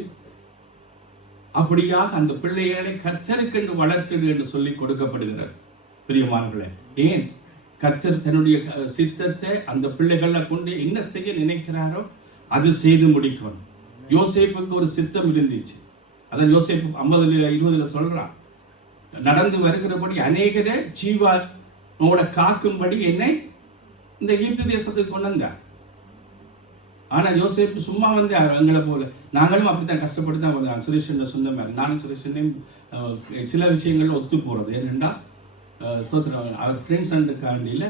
அப்படியாக அந்த பிள்ளைகளை கர்த்தருக்கென்று வளர்த்துடு என்று சொல்லி கொடுக்கப்படுகிறது. பிரியமானவர்களே, ஏன் கர்த்தர் தன்னுடைய சித்தத்தை அந்த பிள்ளைகளை கொண்டு என்ன செய்ய நினைக்கிறாரோ அது செய்து முடிக்கணும். யோசேப்புக்கு ஒரு சித்தம் இருந்துச்சு. அதை யோசேப்பு 50-20 சொல்றான், நடந்து வருகிறபடி அநேகரை ஜீவனோட காக்கும்படி என்னை இந்த எகிப்து தேசத்துக்கு கொண்டு வந்தார். ஆனால் யோசேப்பு சும்மா வந்து எங்களை போல நாங்களும் அப்படித்தான் கஷ்டப்பட்டு தான் வந்தாங்க. சுரேஷன் சொன்ன மாதிரி நானும் சுரேஷனையும் சில விஷயங்கள்ல ஒத்து போகிறது. ஏனென்றா ஸ்தோத்திரம், அவர் ஃப்ரெண்ட்ஸ் அண்ட் காண்டியில்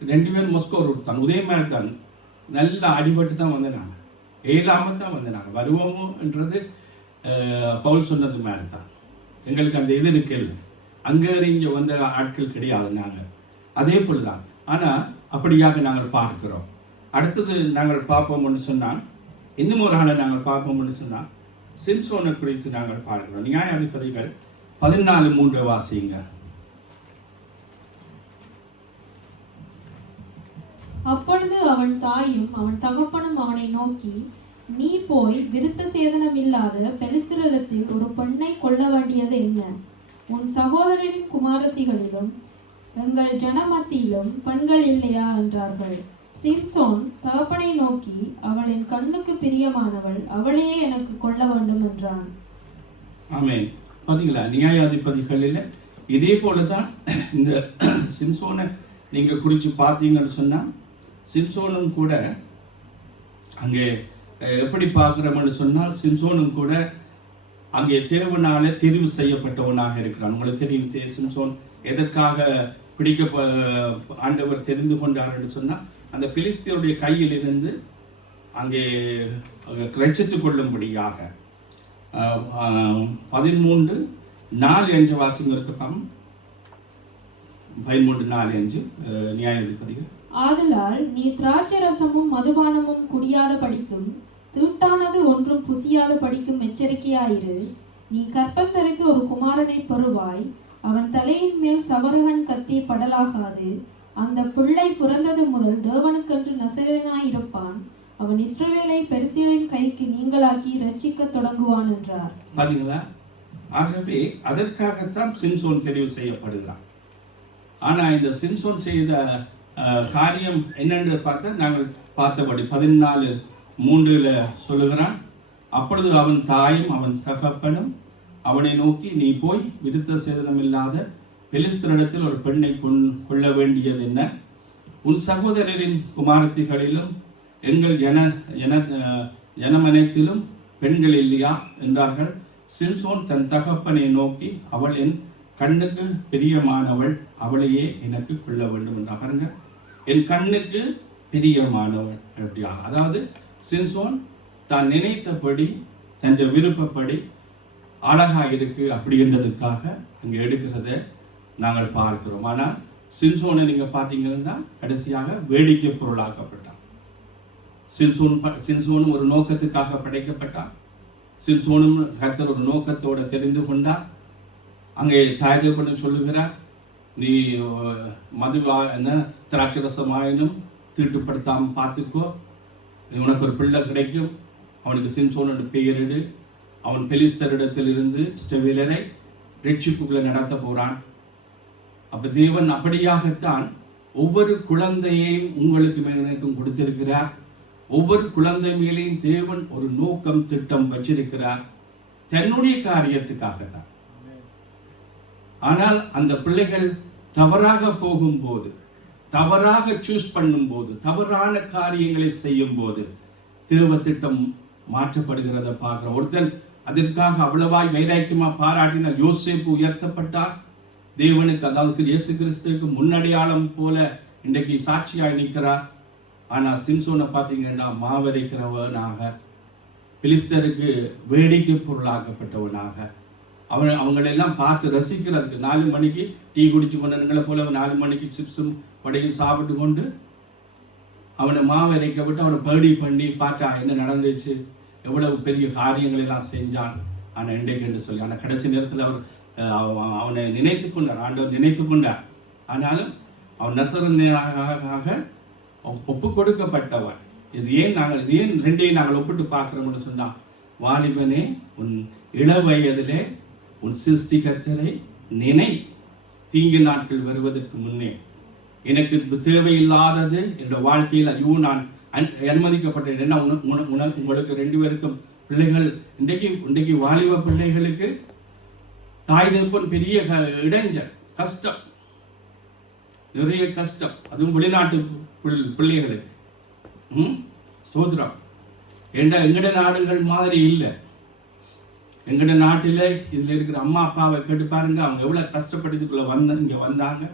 2 பேரும் மொஸ்கோ ரூட் தான், உதய மாதிரி தான், நல்லா அடிபட்டு தான் வந்தனாங்க, ஏலாமல் தான் வந்தனாங்க. வருவோமோன்றது பவுல் சொன்னது மாதிரி தான். எங்களுக்கு அந்த இது இருக்கல, அங்கே இங்கே வந்த ஆட்கள் கிடையாது நாங்கள். அதே போல் தான். ஆனால் அப்படியாக நாங்கள் பார்க்கிறோம். அடுத்தது நாங்கள் பார்ப்போம்னு சொன்னால், இன்னும் ஒரு ஆளை நாங்கள் பார்ப்போம்னு சொன்னால், சிம்சோனை குறித்து நாங்கள் பார்க்கிறோம். நியாயாதிபதிகள் 14:3 வாசிங்க. அப்பொழுது அவன் தாயும் அவன் தகப்பனும் அவனை நோக்கி, நீ போய் விருத்த சேதனம் இல்லாத பெலிஸ்தரிடத்தில் ஒரு பெண்ணை கொள்ள வேண்டியது என்ன? உன் சகோதரரின் குமாரத்திகளிலும் எங்கள் ஜனமத்தியிலும் பெண்கள் இல்லையா என்றார்கள். சிம்சோன் தகப்பனை நோக்கி, அவள் என் கண்ணுக்கு பிரியமானவள், அவளையே எனக்கு கொள்ள வேண்டும் என்றான். ஆமென். பார்த்தீங்களா, நியாயாதிபதிகளில் இதே போலதான் இந்த சிம்சோனை நீங்க குறித்து பார்த்தீங்கன்னு சொன்னா, சிம்சோனும் கூட அங்கே எப்படி பார்க்கிறோம்னு சொன்னால், சிம்சோனும் கூட அங்கே தேவனால தெரிவு செய்யப்பட்டவனாக இருக்கிறான். உங்களுக்கு தெரியும் சிம்சோன் எதற்காக ஆண்டவர் தெரிந்து கொண்டார் என்று சொன்னால், அந்த பெலிஸ்தியருடைய கையில் இருந்து அங்கே ரட்சித்துக் கொள்ளும்படியாக 13:4-5 வாசிங்க இருக்கட்டும். 13:4-5 நியாயாதிபதிகள். ஆதலால் நீ திராட்சை ரசமும் மதுபானமும் குடியாத படிக்கும், தீட்டானது ஒன்றும் புசியாத படிக்கும் எச்சரிக்கையாயிரு. நீ கற்பம் தரித்து ஒரு குமாரனை பெறுவாய், அவன் தலையின் மேல் சவரகன் கத்தி படலாகாது. அந்த பிள்ளை பிறந்தது முதல் தேவனுக்கென்று நசரேயனாயிருப்பான். அவன் இஸ்ரவேலை பெரிசியரின் கைக்கு நீங்களாக்கி ரட்சிக்க தொடங்குவான் என்றார். பாத்தீங்களா? ஆகவே அதற்காகத்தான் சிம்சோன் தெரிவு செய்யப்படுகிறான். ஆனா இந்த சிம்சோன் செய்த காரியம் என்னென்று பார்த்தா, நாங்கள் பார்த்தபடி 14:3 சொல்லுகிறான். அப்பொழுது அவன் தாயும் அவன் தகப்பனும் அவனை நோக்கி, நீ போய் விருத்த சேதனம் இல்லாத பெலிஸ்தரிடத்தில் ஒரு பெண்ணை கொள்ள வேண்டியது என்ன? உன் சகோதரரின் குமாரத்திகளிலும் எங்கள் ஜனமனத்திலும் பெண்கள் இல்லையா என்றார்கள். சிம்சோன் தன் தகப்பனை நோக்கி, அவள் என் கண்ணுக்கு பிரியமானவள், அவளையே எனக்கு கொள்ள வேண்டும் என்றார். பாருங்க, என் கண்ணுக்கு பிரியமானவள் அப்படியா? அதாவது சிம்சோன் தான் நினைத்தபடி தன் விருப்பப்படி அழகா இருக்கு அப்படின்றதுக்காக அங்கே எடுக்கிறத நாங்கள் பார்க்கிறோம். ஆனால் சிம்சோனை நீங்க பார்த்தீங்கன்னா கடைசியாக வேடிக்கை பொருளாக்கப்பட்டான். சிம்சோனும் ஒரு நோக்கத்துக்காக படைக்கப்பட்டான். சிம்சோனும் கர்த்தர் ஒரு நோக்கத்தோட தெரிந்து கொண்டார். அங்கே தயாரிப்பண்ண சொல்லுகிறார், நீ மதுவா என்ன திராட்சரசமாயினும் தீட்டுப்படுத்தாம பார்த்துக்கோ, உனக்கு ஒரு பிள்ளை கிடைக்கும், அவனுக்கு சிம்சோன் என்று பெயரிடு, அவன் பெலிஸ்தரிடத்தில் இருந்து இஸ்ரவேலரை ரட்சிப்புகளை நடத்த போறான். அப்ப தேவன் அப்படியாகத்தான் ஒவ்வொரு குழந்தையையும் உங்களுக்கு மேலும் கொடுத்திருக்கிறார். ஒவ்வொரு குழந்தை மேலேயும் தேவன் ஒரு நோக்கம் திட்டம் வச்சிருக்கிறார், தன்னுடைய காரியத்துக்காகத்தான். ஆனால் அந்த பிள்ளைகள் தவறாக போகும்போது, தவறாக சூஸ் பண்ணும்போது, தவறான காரியங்களை செய்யும் போது தேவ திட்டம் மாற்றப்படுகிறத பார்க்கிறோம். ஒருத்தன் அதற்காக அவ்வளவாய் வைராக்கியமா பாராட்டின யோசேப்பு உயர்த்தப்பட்டார். தேவனுக்கு, அதாவது இயேசு கிறிஸ்துவுக்கு முன்னடையாளம் போல இன்றைக்கு சாட்சியாய் நிற்கிறார். ஆனா சிம்சோனை பார்த்தீங்கன்னா மாவரைக்கிறவனாக, பிலிஸ்தருக்கு வேடிக்கை பொருளாக்கப்பட்டவனாக, அவங்களெல்லாம் பார்த்து ரசிக்கிறதுக்கு 4 மணிக்கு டீ குடிச்சு கொண்டவங்களை போல 4 மணிக்கு சிப்ஸும் வடையும் சாப்பிட்டு கொண்டு அவனை மாவரைக்க விட்டு அவனை பேடி பண்ணி பார்த்தா என்ன நடந்துச்சு, எவ்வளவு பெரிய காரியங்கள் எல்லாம் செஞ்சான். ஆனால் இன்றைக்கு என்று சொல்லி, ஆனால் கடைசி நேரத்தில் அவர் அவனை நினைத்து கொண்டார், ஆண்டவர் நினைத்து கொண்டார். ஆனாலும் அவன் நசரேயனாக ஒப்பு கொடுக்கப்பட்டவன். இது ஏன் ரெண்டையும் நாங்கள் ஒப்பிட்டு பார்க்கிறோம்னு சொன்னால், வாலிபனே, உன் இளவயதிலே உன் சிருஷ்டிகர்த்தரை நினை, தீங்கு நாட்கள் வருவதற்கு முன்னே. எனக்கு தேவையில்லாதது என்ற வாழ்க்கையில் ஐயோ நான் அனுமதிக்கப்பட்டேன். என்ன உங்களுக்கு 2 பேருக்கும் பிள்ளைகள், இன்றைக்கு வாலிப பிள்ளைகளுக்கு தாய் தகப்பன் பெரிய இடைஞ்சல், கஷ்டம், நிறைய கஷ்டம். அதுவும் வெளிநாட்டு பிள்ளைகளுக்கு சோதரம். எங்கட நாடுகள் மாதிரி இல்லை. எங்கட நாட்டில் இதில் இருக்கிற அம்மா அப்பாவை கேட்டு பாருங்க, அவங்க எவ்வளோ கஷ்டப்பட்டதுக்குள்ள இங்கே வந்தாங்க.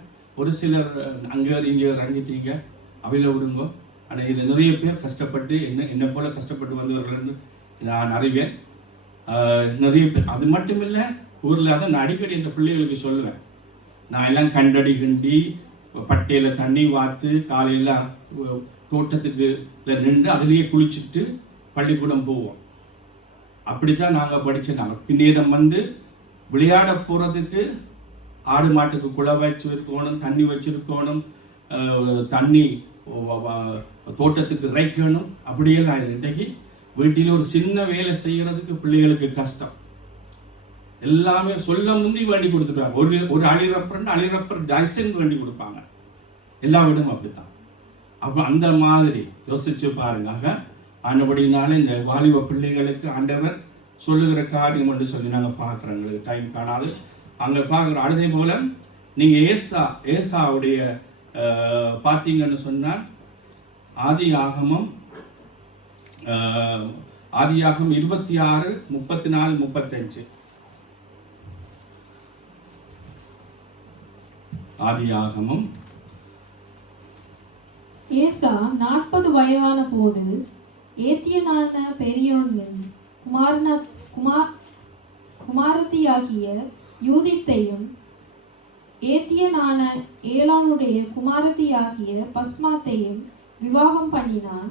ஒரு சிலர் அங்கே இங்கே இறங்கிட்டீங்க, அவையில் விடுங்க. ஆனால் இதில் நிறைய பேர் கஷ்டப்பட்டு என்னை போல கஷ்டப்பட்டு வந்தவர்கள்னு நான் அறிவேன். நிறைய பேர். அது மட்டும் இல்லை, ஊரில் தான் நான் அடிக்கடி என்ற பிள்ளைகளுக்கு சொல்லுவேன், நான் எல்லாம் கண்டடி கிண்டி பட்டையில் தண்ணி வாத்து காலையெல்லாம் தோட்டத்துக்கு நின்று அதிலேயே குளிச்சுட்டு பள்ளிக்கூடம் போவோம். அப்படித்தான் நாங்கள் படித்தோம். பின்னேரம் விளையாட போகிறதுக்கு ஆடு மாட்டுக்கு குளை வச்சிருக்கணும், தண்ணி வச்சிருக்கணும், தண்ணி தோட்டத்துக்கு இறைக்கணும். அப்படியெல்லாம் இன்றைக்கு வீட்டில் ஒரு சின்ன வேலை செய்யறதுக்கு பிள்ளைகளுக்கு கஷ்டம். எல்லாமே சொல்ல முந்தி வேண்டி கொடுத்துருவாங்க. ஒரு அழிரப்பர் டைசன் வேண்டி கொடுப்பாங்க. எல்லா வீடும் அப்படித்தான். அப்போ அந்த மாதிரி யோசிச்சு பாருங்க. ஆனபடினால இந்த வாலிப பிள்ளைகளுக்கு ஆண்டவர் சொல்லுகிற காரியம் என்று சொல்லி நாங்கள் பார்க்குறோம். எங்களுக்கு டைம் காணாது அங்கே பார்க்குறோம். அதே போல் நீங்கள் ஏசாவுடைய பார்த்தீங்கன்னு சொன்னால் ஆதியாகமம் 26, 34, 35. ஆதியாகமம். ஏசா 40 வயதான போது ஏத்தியனான பெரியோனின் குமாரத்தியாகிய யூதித்தையும் ஏத்தியனான ஏலானுடைய குமாரத்தியாகிய பஸ்மாத்தையும் விவாகம் பண்ணினான்.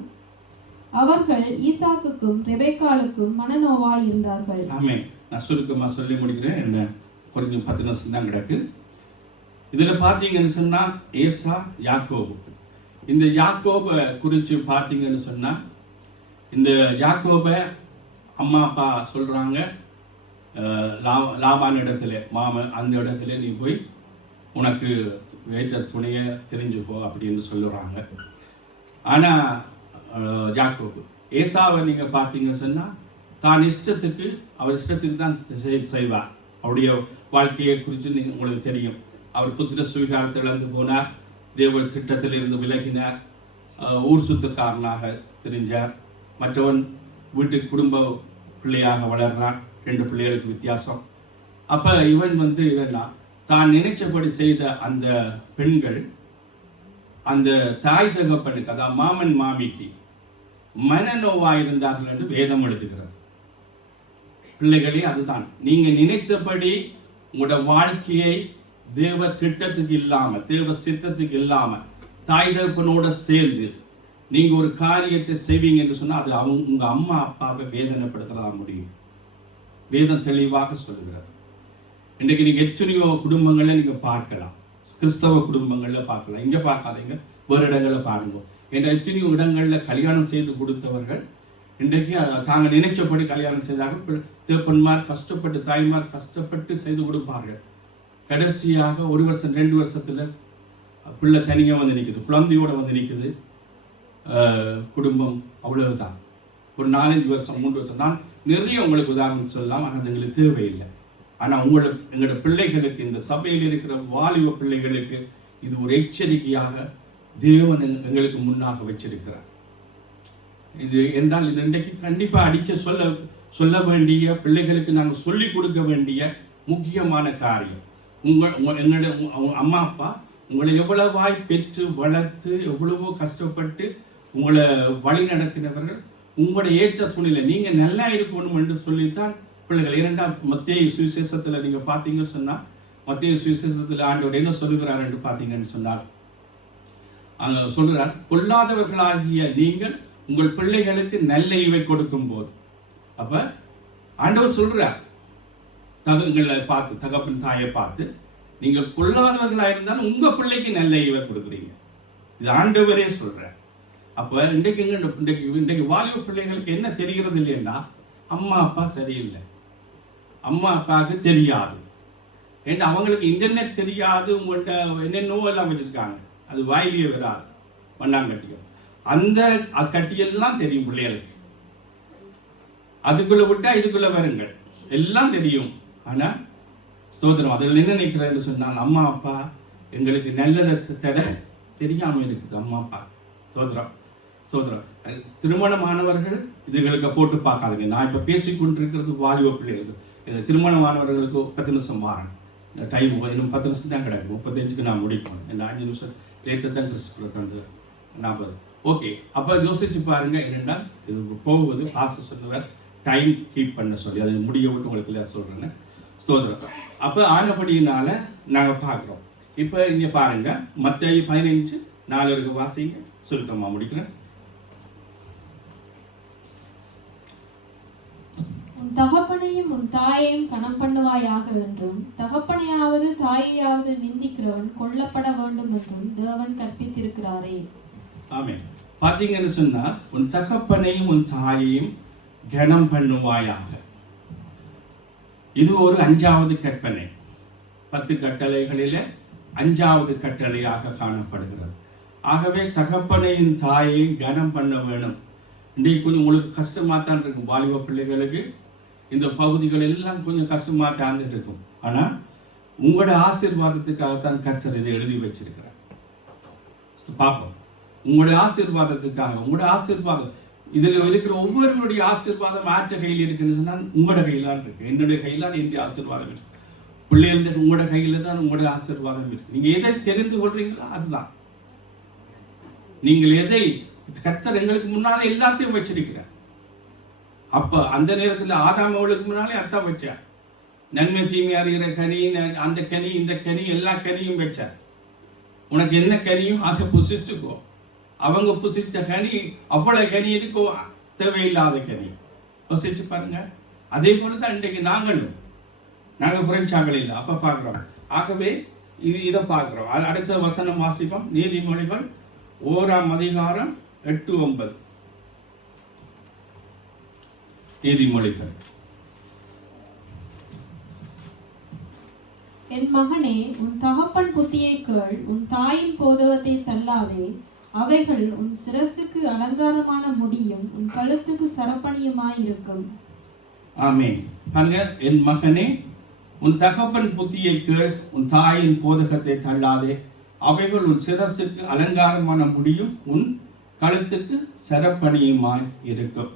அவர்கள் ஈசாக்குக்கும் ரெபெக்காளுக்கும் மனநோவாய் இருந்தார்கள். ஆமென். நான் சுருக்கமா சொல்லி முடிக்கிறேன். என்ன கொஞ்சம் 10 நிமிஷம் தான் கிடக்கு. இதுல பாத்தீங்கன்னு சொன்னா ஏசா, யாக்கோபு. இந்த யாக்கோபை குறித்து பார்த்தீங்கன்னு சொன்னா, இந்த யாக்கோபை அம்மா அப்பா சொல்றாங்க, லாபான் இடத்துல மாமன் அந்த இடத்துல நீ போய் உனக்கு ஏற்ற துணையை தெரிஞ்சுக்கோ அப்படின்னு சொல்லுறாங்க. ஆனா யாக்கோபு ஏசாவை நீங்க பார்த்தீங்கன்னு சொன்னா தான் இஷ்டத்துக்கு அவர் இஷ்டத்துக்கு தான் செய்வார். அவருடைய வாழ்க்கையை குறித்து உங்களுக்கு தெரியும். அவர் புத்திர சுவீகாரத்தை இழந்து போனார், தேவ திட்டத்தில் இருந்து விலகினார், ஊர் சுத்தக்காரனாக தெரிஞ்சார், மற்றவன் வீட்டுக்கு குடும்ப பிள்ளையாக வளர்றான், 2 பிள்ளைகளுக்கு வித்தியாசம். அப்போ இவன் இதெல்லாம் தான் நினைச்சபடி செய்த அந்த பெண்கள் அந்த தாய் தகப்பனுக்கு, அதாவது மாமன் மாமிக்கு மனநோவாயிருந்தார்கள் என்று வேதம் எழுதுகிறது. பிள்ளைகளே, அதுதான் நீங்க நினைத்தபடி உங்களோட வாழ்க்கையை தேவ திட்டத்துக்கு இல்லாம, தேவ சித்தத்துக்கு இல்லாம, தாய் தகப்பனோட சேர்ந்து நீங்க ஒரு காரியத்தை செய்வீங்க என்று சொன்னா அது உங்க அம்மா அப்பாவை வேதனைப்படுத்தலாம் முடியும். வேதம் தெளிவாக சொல்லுகிறது. இன்றைக்கு நீங்க எத்தனையோ குடும்பங்களை நீங்க பார்க்கலாம், கிறிஸ்தவ குடும்பங்கள்ல பார்க்கலாம். இங்க பார்க்காதீங்க, வேறு இடங்கள்ல பாருங்க. என்ற எத்தனையோ இடங்கள்ல கல்யாணம் செய்து கொடுத்தவர்கள் இன்றைக்கு தாங்க நினைச்சபடி கல்யாணம் செய்தார்கள். தேப்பன்மார் கஷ்டப்பட்டு, தாய்மார் கஷ்டப்பட்டு செய்து கொடுப்பார்கள். கடைசியாக 1 வருஷம் 2 வருஷத்துல பிள்ளை தனியாக வந்து நிற்குது, குழந்தையோட வந்து நிற்குது. குடும்பம் அவ்வளவுதான். ஒரு 4-5 வருஷம் 3 வருஷம் தான் நிறைய உங்களுக்கு உதாரணம் சொல்லலாம். ஆனால் அது எங்களுக்கு தேவையில்லை. ஆனால் எங்களோட பிள்ளைகளுக்கு, இந்த சபையில் இருக்கிற வாலிப பிள்ளைகளுக்கு இது ஒரு எச்சரிக்கையாக தேவன் எங்களுக்கு முன்னாக வச்சிருக்கிறார். இது என்றால் இது இன்றைக்கு கண்டிப்பாக அடித்து சொல்ல வேண்டிய, பிள்ளைகளுக்கு நாங்கள் சொல்லிக் கொடுக்க வேண்டிய முக்கியமான காரியம். எங்களுடைய அம்மா அப்பா உங்களை எவ்வளவாய் பெற்று வளர்த்து எவ்வளவோ கஷ்டப்பட்டு உங்களை வழி நடத்தினவர்கள் உங்களுடைய ஏற்ற துணியில் நீங்கள் நல்லா இருக்கணும் என்று சொல்லித்தான் பிள்ளைகள். ஏனென்றால் மத்தேயு சுவிசேஷத்தில் நீங்கள் பார்த்தீங்கன்னு சொன்னால், மத்தேயு சுவிசேஷத்தில் ஆண்டவர் என்ன சொல்லுகிறார் என்று பார்த்தீங்கன்னு சொன்னால், அங்கே சொல்லுகிறார், பொல்லாதவர்களாகிய நீங்கள் உங்கள் பிள்ளைகளுக்கு நல்ல ஈவை கொடுக்கும் போது. அப்ப ஆண்டவர் சொல்றார், தகங்களை பார்த்து, தகப்பன் தாயை பார்த்து, நீங்கள் பொல்லாதவர்களாக இருந்தாலும் உங்க பிள்ளைக்கு நல்ல ஈவை கொடுக்குறீங்க. இது ஆண்டவரே சொல்றார். அப்ப இன்றைக்கு வாலிப பிள்ளைகளுக்கு என்ன தெரிகிறது இல்லைன்னா, அம்மா அப்பா சரியில்லை, அம்மா அப்பாவுக்கு தெரியாது. ஏன்னா அவங்களுக்கு இன்டர்நெட் தெரியாது, உங்கள்கிட்ட என்னென்னோ எல்லாம் வச்சிருக்காங்க, அது வாயிலே வராது, மண்ணாங்கட்டியம். அந்த கட்டியெல்லாம் தெரியும் பிள்ளைகளுக்கு. அதுக்குள்ள விட்டா இதுக்குள்ள வருங்கள் எல்லாம் தெரியும். ஆனா ஸ்தோத்திரம், அதில் என்ன நினைக்கிறேன்னு சொன்னால், அம்மா அப்பா எங்களுக்கு நல்லதை தர தெரியாம இருக்குது அம்மா அப்பா. ஸ்தோத்திரம் ஸ்தோத்திரம். திருமணமானவர்கள் இதுகளுக்கு போட்டு பார்க்காதுங்க. நான் இப்போ பேசிக்கொண்டிருக்கிறது வாலிப பிள்ளைகளுக்கு. திருமணமானவர்களுக்கு 10 நிமிஷம் வாரேன், டைம் இன்னும் 10 நிமிஷம் தான் கிடைக்கும். 35க்கு நான் முடிக்கணும். என்ன 5 நிமிஷம் லேட்டாக தான் கிறிஸ்து தந்து 40. ஓகே, அப்போ யோசிச்சு பாருங்க. என்னென்றால் இது போகுவது பாச சொல்லுவார், டைம் கீப் பண்ண சொல்லி, அது முடிய விட்டு உங்களுக்கு இல்லையா சொல்கிறேங்க. ஸ்தோத்திரம். அப்போ ஆனபடியினால நாங்கள் பார்க்குறோம். இப்போ இங்கே பாருங்க, மத்தேயு 15:4 வாசிங்க, சுருக்கமாக முடிக்கிறேன். உன் தகப்பனையும் உன் தாயையும் கணம் பண்ணுவாயாக என்றும், தகப்பனையாவது தாயையாவது நிந்திக்கிறவன் கொல்லப்பட வேண்டும் என்றும் தேவன் கற்பித்திருக்கிறாரே. ஆமென். பார்த்தீங்கன்னு சொன்னா, உன் தகப்பனையும் உன் தாயையும் கனம் பண்ணுவாயாக. இது ஒரு 5வது கற்பனை. 10 கட்டளைகளிலே 5வது கட்டளையாக காணப்படுகிறது. ஆகவே தகப்பனையும் தாயையும் கனம் பண்ண வேணும். இன்றைக்கு கொஞ்சம் உங்களுக்கு கஷ்டமாக தான் இருக்கும். வாலிப பிள்ளைகளுக்கு இந்த பகுதிகள் எல்லாம் கொஞ்சம் கஷ்டமாக தான் இருக்கும். ஆனால் உங்களோட ஆசீர்வாதத்துக்காகத்தான் கர்த்தர் இதை எழுதி வச்சிருக்கிறார். பார்ப்போம். உங்களுடைய ஆசீர்வாதத்துக்காக, உங்களோட ஆசீர்வாதம், இதில் இருக்கிற ஒவ்வொருவருடைய ஆசீர்வாதம் ஆற்ற கையில் இருக்குன்னு சொன்னால் உங்களோட கையிலான் இருக்கு. என்னுடைய கையிலான் என்னுடைய ஆசீர்வாதம் இருக்கு. பிள்ளைகள் உங்களோட கையில் தான் உங்களுடைய ஆசீர்வாதம் இருக்கு. நீங்கள் எதை தெரிந்து கொள்றீங்களோ அதுதான். நீங்கள் எதை கர்த்தர் எங்களுக்கு முன்னாலே எல்லாத்தையும் வச்சிருக்கிறார். அப்போ அந்த நேரத்தில் ஆதாம் அவளுக்கு முன்னாலே அத்தான் வச்சார். நன்மை தீமை அறிகிற கனி, அந்த கனி இந்த கனி எல்லா கனியும் வச்சார். உனக்கு என்ன கனியும் அதை புசிச்சுக்கோ. அவங்க புசித்த கனி அவ்வளவு கனி இருக்கோ, தேவையில்லாத கனி புசிச்சு பாருங்க. அதே போல தான் இன்றைக்கு நாங்கள் குறைச்சாங்கள் இல்லை. அப்போ பார்க்குறோம். ஆகவே இதை பார்க்குறோம். அடுத்த வசனம் வாசிப்போம். நீதிமொழிகள் 1ஆம் அதிகாரம் 8-9. நீதிமொழிகள். என் மகனே, உன் தகப்பன் புத்தியை கேள், உன் தாயின் போதகத்தை தள்ளாதே. அவைகள் உன் சிரசுக்கு அலங்காரமான முடியும், உன் கழுத்துக்கு சரப்பணியுமாயிருக்கும். ஆமென். பாருங்க, என் மகனே, உன் தகப்பன் புத்தியை கேள், உன் தாயின் போதகத்தை தள்ளாதே. அவைகள் உன் சிரசுக்கு அலங்காரமான முடியும், உன் கழுத்துக்கு சரப்பணியுமாய் இருக்கும்.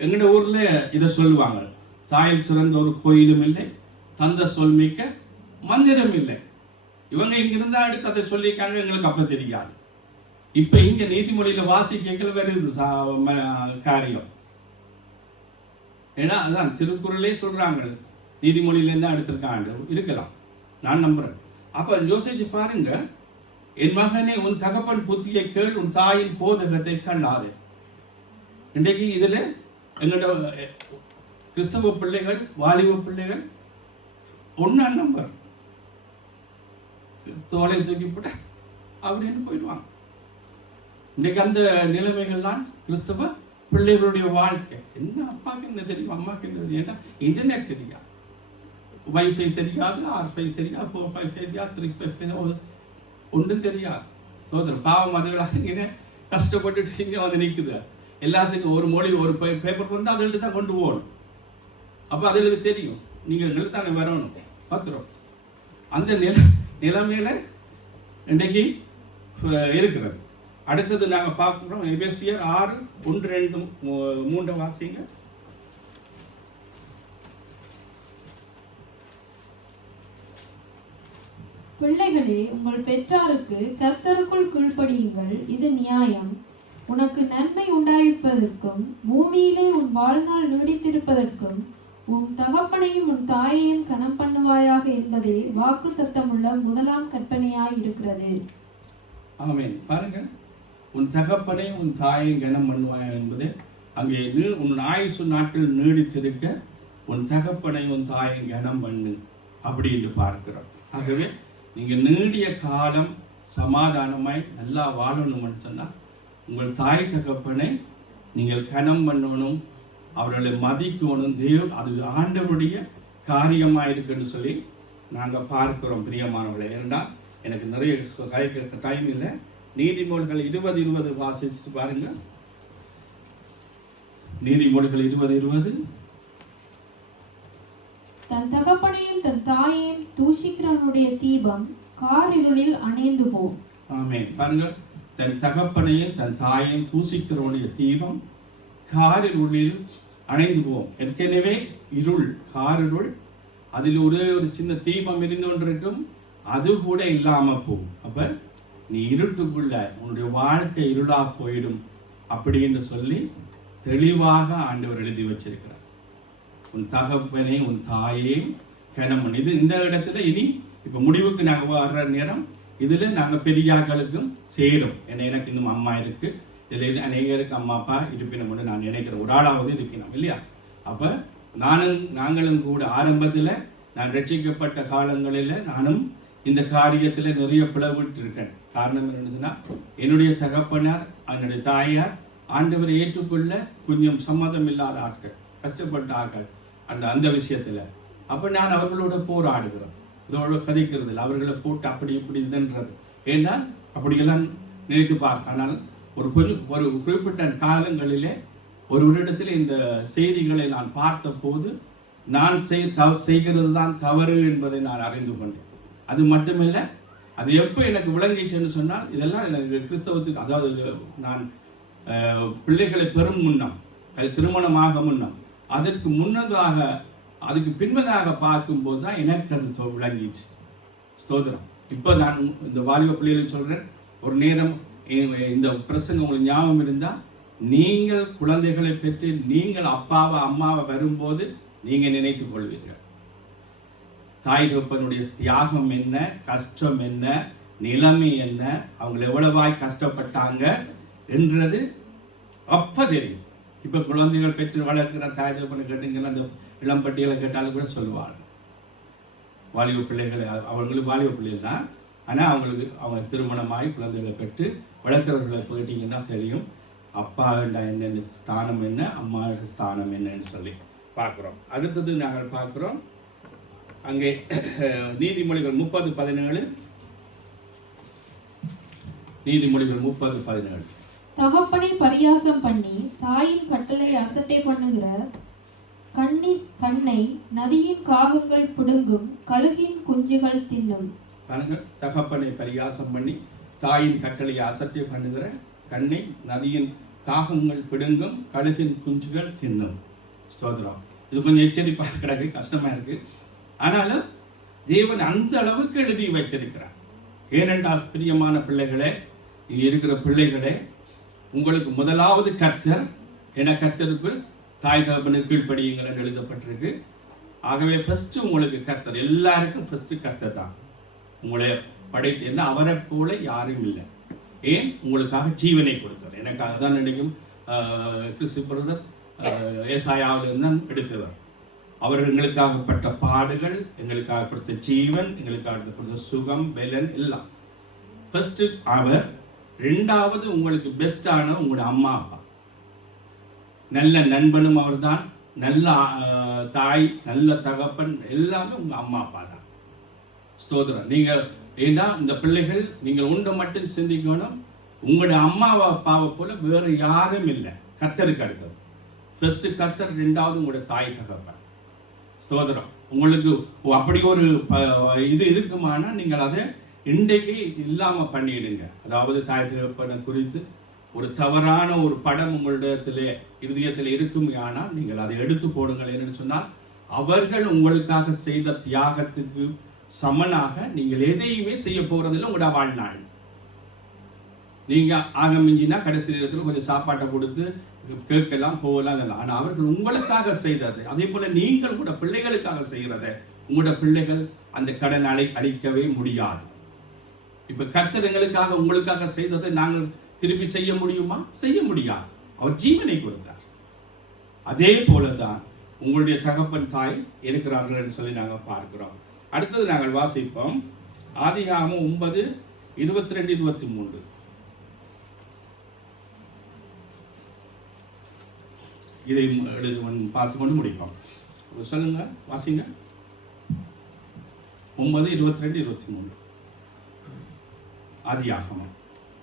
எங்கட ஊர்ல இதை சொல்லுவாங்க. தாயில் சிறந்த ஒரு கோயிலும் இல்லை, தந்த சொல் மிக்க மந்திரம் இல்லை. இவங்க இங்கிருந்தா எடுத்து அதை சொல்லியிருக்காங்க, எங்களுக்கு அப்ப தெரியாது. இப்ப இங்க நீதிமொழியில வாசிக்க வருது காரியம். ஏன்னா அதான் திருக்குறளே சொல்றாங்க, நீதிமொழியில இருந்தா எடுத்திருக்காங்க. இருக்கலாம், நான் நம்புறேன். அப்ப யோசிச்சு பாருங்க. என் மகனே, உன் தகப்பன் புத்தியை கேள், உன் தாயின் போதகத்தை தள்ளாதே. இன்றைக்கு இதுல எங்களோட கிறிஸ்தவ பிள்ளைகள், வாலிப பிள்ளைகள் 1ஆம் நம்பர் தோலை தூக்கி போட அப்படின்னு போயிடுவாங்க. இன்னைக்கு அந்த நிலைமைகள்லாம் கிறிஸ்தவ பிள்ளைகளுடைய வாழ்க்கை. என்ன அப்பாவுக்கு என்ன தெரியும், அம்மாவுக்கு என்ன தெரியும்? ஏன்னா இன்டர்நெட் தெரியாது, வைஃபை தெரியாது, R5 தெரியாது, 4-5 தெரியாது, 3-5 ஒன்றும் தெரியாது. சோதரர் பாவம் அதுகளாக இங்கே கஷ்டப்பட்டுட்டு இங்கே வந்து நிற்குது. எல்லாத்துக்கும் ஒரு மொழி, ஒரு பேப்பர் வந்து அதில் தான் கொண்டு போகணும். அப்போ அதில் தெரியும், நீங்கள் எழுத்தானே வரணும், பார்த்துரும். அந்த நிலைமையில இன்றைக்கு இருக்கிறது. அடுத்தது நாங்கள் பார்க்குறோம். எபேசியர் 6:1-2-3 வாசிங்க. பிள்ளைகளே, உங்கள் பெற்றாருக்கு கர்த்தருக்குள் கீழ்ப்படியுங்கள், இது நியாயம். உனக்கு நன்மை உண்டாயிருப்பதற்கும் பூமியிலே உன் வாழ்நாள் நீடித்திருப்பதற்கும் உன் தகப்பனையும் உன் தாயையும் கனம் பண்ணுவாயாக என்பதே வாக்கு தத்தமுள்ள 1ஆம் கற்பனையாய் இருக்கிறது. ஆமென். பாருங்க, உன் தகப்பனையும் உன் தாயையும் கனம் பண்ணுவாயா என்பது அங்கே உன் ஆயுசு நாட்கள் நீடித்திருக்க உன் தகப்பனையும் உன் தாயையும் கனம் பண்ணு அப்படின்னு பார்க்கிறோம். ஆகவே நீங்கள் நீடிய காலம் சமாதானமாய் நல்லா வாழணும்னு சொன்னால் உங்கள் தாய் தகப்பனை நீங்கள் கனம் பண்ணணும், அவர்களை மதிக்கணும். அது ஆண்டவருடைய காரியமாக இருக்குன்னு சொல்லி நாங்கள் பார்க்கிறோம் பிரியமானவர்களை. ஏனென்றால் எனக்கு நிறைய கதைக்க டைம் இல்லை. நீதிமொழிகள் 20:20 வாசிச்சு பாருங்க. நீதிமொழிகள் 20:20. தன் தகப்பனையும் தன் தாயையும் தூஷிக்கிறவனுடைய தீபம் காரிருளில் அணைந்து போ. ஆமென். பாருங்க, தன் தகப்பனையும் தன் தாயையும் தூஷிக்கிறவனுடைய தீபம் காரிருளில் அணைந்து போவோம். ஏற்கனவே இருள், காரிருள், அதில் ஒரு சின்ன தீபம் இருந்து கொண்டிருக்கும், அது கூட இல்லாமல் போகும். அப்போ நீ இருட்டுக்குள்ள உன்னுடைய வாழ்க்கை இருளா போயிடும் அப்படின்னு சொல்லி தெளிவாக ஆண்டவர் எழுதி வச்சிருக்கிறார். உன் தகப்பனை உன் தாயே கனமன். இது இந்த இடத்துல இனி இப்போ முடிவுக்கு நாங்கள் வர்ற நேரம் இதில் நாங்கள் பெரியார்களுக்கும் சேரும். எனக்கு இன்னும் அம்மா இருக்கு, இதில் அநேகருக்கு அம்மா அப்பா இருப்பினும் கூட நான் நினைக்கிறேன், ஒரு ஆளாவது இருக்கணும் இல்லையா? அப்போ நாங்களும் கூட ஆரம்பத்தில் நான் ரட்சிக்கப்பட்ட காலங்களில் நானும் இந்த காரியத்தில் நிறைய பிளவிட்டு இருக்கேன். காரணம் என்னன்னு சொன்னால், என்னுடைய தகப்பனார் என்னுடைய தாயார் ஆண்டவரை ஏற்றுக்கொள்ள கொஞ்சம் சம்மதம் இல்லாத ஆட்கள், கஷ்டப்பட்ட ஆட்கள் அந்த விஷயத்தில். அப்போ நான் அவர்களோட போராடுகிறேன், இதோட கதைக்கிறது இல்லை, அவர்களை போட்டு அப்படி இப்படி இதுன்றது. ஏன்னா அப்படியெல்லாம் நினைத்து பார்க்க. ஆனால் ஒரு குறிப்பிட்ட காலங்களிலே ஒரு இடத்துல இந்த செய்திகளை நான் பார்த்த போது நான் செய்கிறது தான் தவறு என்பதை நான் அறிந்து கொண்டேன். அது மட்டுமில்லை, அது எப்போ எனக்கு விளங்கிச்சுன்னு சொன்னால், இதெல்லாம் எனக்கு கிறிஸ்தவத்துக்கு, அதாவது நான் பிள்ளைகளை பெறும் முன்னம், திருமணமாக முன்னம், அதற்கு முன்னதாக அதுக்கு பின்பதாக பார்க்கும்போது தான் எனக்கு அது விளங்கிச்சு. ஸ்தோத்திரம். இப்போ நான் இந்த வாலிப பிள்ளைகளை சொல்கிறேன், ஒரு நேரம் இந்த பிரசங்கம் உங்களுக்கு ஞாபகம் இருந்தால், நீங்கள் குழந்தைகளை பெற்று நீங்கள் அப்பாவை அம்மாவை வரும்போது நீங்கள் நினைத்துக் கொள்வீர்கள், தாய் தகப்பனுடைய தியாகம் என்ன, கஷ்டம் என்ன, நிலைமை என்ன, அவங்க எவ்வளவாய் கஷ்டப்பட்டாங்க என்றது அப்போ தெரியும். இப்போ குழந்தைகள் பெற்று வளர்க்கிற தாய் தகப்பனை கேட்டீங்கன்னா அந்த இளம்பட்டியலை கேட்டாலும் கூட சொல்லுவாங்க. வாலிப பிள்ளைகளை, அவங்களுக்கு வாலிப பிள்ளைகள் தான், ஆனால் அவங்க திருமணமாகி குழந்தைகளை பெற்று வளர்க்கிறவர்களை போயிட்டீங்கன்னா தெரியும் அப்பா என்ன ஸ்தானம் என்ன, அம்மா ஸ்தானம் என்னன்னு சொல்லி பார்க்குறோம். அடுத்தது நாங்கள் பார்க்குறோம் அங்கே நீதிமொழிகள் 30:17. நீதிமொழிகள் 30:17. தகப்பனை பரியாசம் பண்ணி தாயின் கட்டளை அசட்டை பண்ணுகிற கண்ணை நதியின் காகங்கள் பிடுங்கும், கழுகின் குஞ்சுகள் தின்னும். தகப்பனை பரியாசம் பண்ணி தாயின் கட்டளையை அசட்டை பண்ணுகிற கண்ணை நதியின் காகங்கள் பிடுங்கும், கழுகின் குஞ்சுகள் தின்னும். ஸ்தோத்திரம். இது கொஞ்சம் எச்சரிப்பாக கிடக்கு, கஷ்டமா இருக்கு. ஆனாலும் தேவன் அந்த அளவுக்கு எழுதி வச்சிருக்கிறார். ஏனென்றால் பிரியமான பிள்ளைகளே, இங்கே இருக்கிற பிள்ளைகளே, உங்களுக்கு முதலாவது கர்த்தர் என கர்த்தருக்குள் தாய் தகப்பனுக்கு கீழ்ப்படியுங்கள் என்று எழுதப்பட்டிருக்கு. ஆகவே ஃபர்ஸ்ட் உங்களுக்கு கர்த்தர், எல்லாருக்கும் ஃபர்ஸ்ட் கர்த்தர் தான் உங்களை படைத்து. என்ன அவரை போல யாரும் இல்லை. ஏன்? உங்களுக்காக ஜீவனை கொடுத்தார். எனக்காக தான் நினைக்கும் கிறிஸ்து பிரதர் ஏசாயாவில் தான் எடுத்தவர். அவர் எங்களுக்காகப்பட்ட பாடுகள், எங்களுக்காக கொடுத்த ஜீவன், எங்களுக்காக கொடுத்த சுகம், பலன் எல்லாம் ஃபர்ஸ்ட் அவர். ரெண்டாவது உங்களுக்கு பெஸ்டான உங்களோட அம்மா அப்பா, நல்ல நண்பனும் அவர் தான், நல்ல தாய், நல்ல தகப்பன், எல்லாமே உங்கள் அம்மா அப்பா தான். ஸ்தோத்திரம். நீங்கள் ஏன்னா இந்த பிள்ளைகள் நீங்கள் உண்டை மட்டும் சிந்திக்கணும், உங்களுடைய அம்மாவை அப்பாவை போல வேறு யாரும் இல்லை. கர்த்தருக்கு அடுத்தது ஃபர்ஸ்ட் கர்த்தர், ரெண்டாவது உங்களுடைய தாய் தகப்பன். ஸ்தோத்திரம். உங்களுக்கு அப்படி ஒரு இது இருக்குமானா நீங்கள் அதை இன்றைக்கு இல்லாமல் பண்ணிடுங்க. அதாவது தாய் தகப்பனை குறித்து ஒரு தவறான ஒரு படம் உங்களிடத்திலே இருதயத்தில் இருக்கும். ஆனால் நீங்கள் அதை எடுத்து போடுங்கள். என்னன்னு சொன்னால், அவர்கள் உங்களுக்காக செய்த தியாகத்துக்கு சமனாக நீங்கள் எதையுமே செய்ய போறதில்லை உங்களோட வாழ்நாள். நீங்க ஆகமிஞ்சினா கடைசி நேரத்தில் கொஞ்சம் சாப்பாட்டை கொடுத்து கேட்கலாம், போகலாம், அதெல்லாம். ஆனால் அவர்கள் உங்களுக்காக செய்தது, அதே போல நீங்கள் கூட பிள்ளைகளுக்காக செய்கிறத உங்களோட பிள்ளைகள் அந்த கடன் அளிக்கவே முடியாது. இப்ப கர்த்தர் எங்களுக்காக உங்களுக்காக செய்ததை நாங்கள் திருப்பி செய்ய முடியுமா? செய்ய முடியாது. அவர் ஜீவனை கொடுத்தார். அதே போலதான் உங்களுடைய தகப்பன் தாய் இருக்கிறார்கள் என்று சொல்லி நாங்கள் பார்க்கிறோம். அடுத்தது நாங்கள் வாசிப்போம் ஆதியாகமம் 9:22-23. இதை பார்த்து கொண்டு முடிப்போம். சொல்லுங்க, வாசிங்க. 9:22-23 ஆதியாகமம்.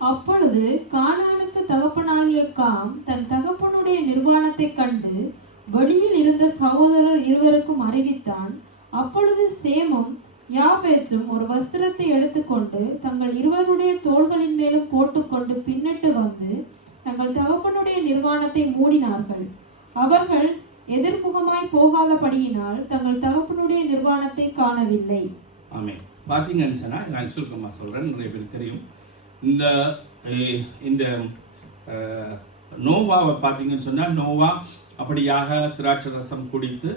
அப்பொழுது கானானுக்கு தகப்பனாகிய காம் தன் தகப்பனுடைய நிர்வாணத்தை கண்டு வெளியில் இருந்த சகோதரர் இருவருக்கும் அறிவித்தான். அப்பொழுது சேமும் யாபேத்தும் ஒரு வஸ்திரத்தை எடுத்துக்கொண்டு தங்கள் இருவருடைய தோள்களின் மேலும் போட்டுக்கொண்டு பின்னிட்டு வந்து தங்கள் தகப்பனுடைய நிர்வாணத்தை மூடினார்கள். அவர்கள் எதிர்முகமாய் போகாதபடியினால் தங்கள் தகப்பனுடைய நிர்வாணத்தை காணவில்லை. ஆமே. பார்த்தீங்கன்னு சொன்னால், நான் சுருக்கமாக சொல்கிறேன், நிறைய பேர் தெரியும். இந்த நோவாவை பார்த்தீங்கன்னு சொன்னால், நோவா அப்படியாக திராட்சை ரசம் குடித்து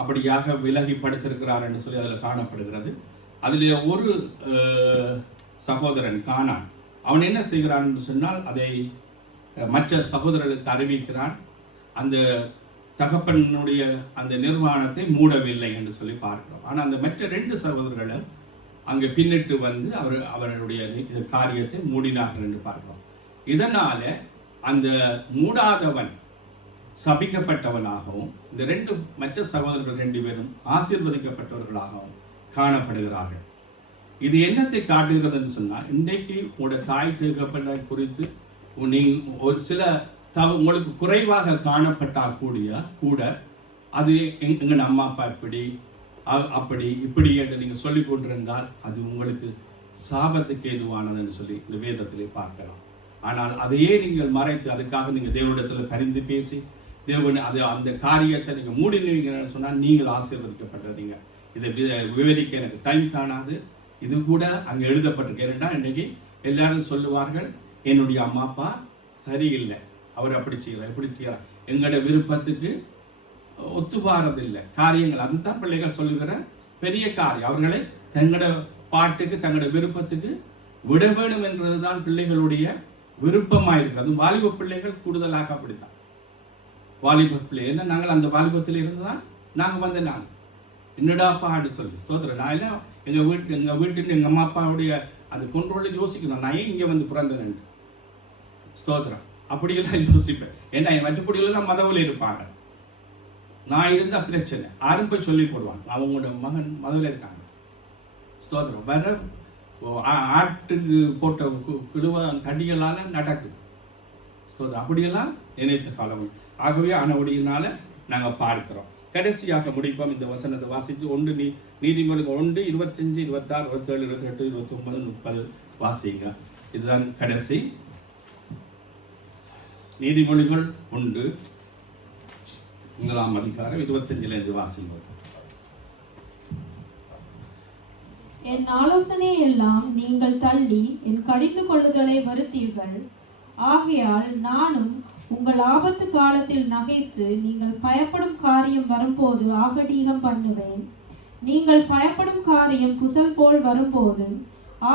அப்படியாக விலகி படுத்திருக்கிறார் என்று சொல்லி அதில் காணப்படுகிறது. அதில் ஒரு சகோதரன் கானான், அவன் என்ன செய்கிறான் என்று சொன்னால், அதை மற்ற சகோதரர்களுக்கு அறிவிக்கிறான். அந்த தகப்பனுடைய அந்த நிர்வாணத்தை மூடவில்லை என்று சொல்லி பார்க்கிறோம். ஆனால் அந்த மற்ற 2 சகோதரர்களும் அங்கே பின்னிட்டு வந்து அவர்களுடைய காரியத்தை மூடினார்கள் என்று பார்க்கிறோம். இதனால அந்த மூடாதவன் சபிக்கப்பட்டவனாகவும் இந்த ரெண்டு மற்ற சகோதரர்கள் 2 பேரும் ஆசீர்வதிக்கப்பட்டவர்களாகவும் காணப்படுகிறார்கள். இது என்னத்தை காட்டுகிறதுன்னு சொன்னால், இன்றைக்கு உங்களோட தாய் தகப்பனை குறித்து ஒரு சில உங்களுக்கு குறைவாக காணப்பட்டால் கூட அது எங்கள் அம்மா அப்பா அப்படி இப்படி என்று நீங்கள் சொல்லி கொண்டிருந்தால் அது உங்களுக்கு சாபத்துக்கு ஏதுவானதுன்னு சொல்லி இந்த வேதத்திலே பார்க்கலாம். ஆனால் அதையே நீங்கள் மறைத்து அதுக்காக நீங்கள் தேவனிடத்தில் பரிந்து பேசி தேவன் அந்த காரியத்தை நீங்கள் மூடினீங்கன்னு சொன்னால் நீங்கள் ஆசீர்வதிக்கப்பட்டிருந்தீங்க. இதை விவரிக்க எனக்கு டைம் காணாது. இது கூட அங்கே எழுதப்பட்டிருக்கு. ஏன்னா இன்னைக்கு எல்லாரும் சொல்லுவார்கள், என்னுடைய அம்மா அப்பா சரியில்லை, அவர் அப்படி செய்கிறார் இப்படி செய்கிறார், எங்களோட விருப்பத்துக்கு ஒத்துவாரதில்லை காரியங்கள். அதுதான் பிள்ளைகள் சொல்லுகிற பெரிய காரியம். அவர்களை தங்களோட பாட்டுக்கு தங்களோட விருப்பத்துக்கு விட வேணும் என்றதுதான் பிள்ளைகளுடைய விருப்பமாக இருக்குது. அதுவும் வாலிப பிள்ளைகள் கூடுதலாக அப்படித்தான். வாலிப பிள்ளைகள் நாங்கள் அந்த வாலிபத்தில் இருந்துதான் நாங்கள் நாங்கள் என்னடாப்பா அப்படி சொல்லி ஸ்தோத்திரம். நான் எல்லாம் எங்கள் வீட்டுக்கு எங்கள் அம்மா அப்பாவுடைய அந்த கொண்டோலில் யோசிக்கணும், நான் ஏன் இங்கே வந்து பிறந்தேன் ஸ்தோத்திரம். அப்படியெல்லாம் யோசிப்பேன். ஏன்னா என் வட்டுப்படியெல்லாம் மதவில் இருப்பாங்க. நான் இருந்தால் பிரச்சனை யாரும் போய் சொல்லி போடுவாங்க, அவங்களோட மகன் மதவில் இருக்காங்க ஸ்தோத்திரம். வேற ஆட்டுக்கு போட்ட கிழுவ தடிகளால் நடக்குது ஸ்தோத்திரம். அப்படியெல்லாம் நினைத்த காலம். ஆகவே ஆனவடியினால நாங்கள் பார்க்கிறோம். கடைசியாக முடிப்போம் இந்த வசனத்தை வாசித்து. 1 நீதிமொழிகள் 1, 25, 26, 27, 28, 29, 30 வாசிங்க. இதுதான் கடைசி. நீதிமொழிகள் 1 முதலாம் அதிகாரம் 25 வாசிங்க. என் ஆலோசனை எல்லாம் நீங்கள் தள்ளி என் கடிந்து கொள்ளுதலை வருத்தீர்கள். ஆகையால் நானும் உங்கள் ஆபத்து காலத்தில் நகைத்து நீங்கள் பயப்படும் காரியம் வரும்போது ஆகடீகம் பண்ணுவேன். நீங்கள் பயப்படும் காரியம் புசல் போல் வரும்போது,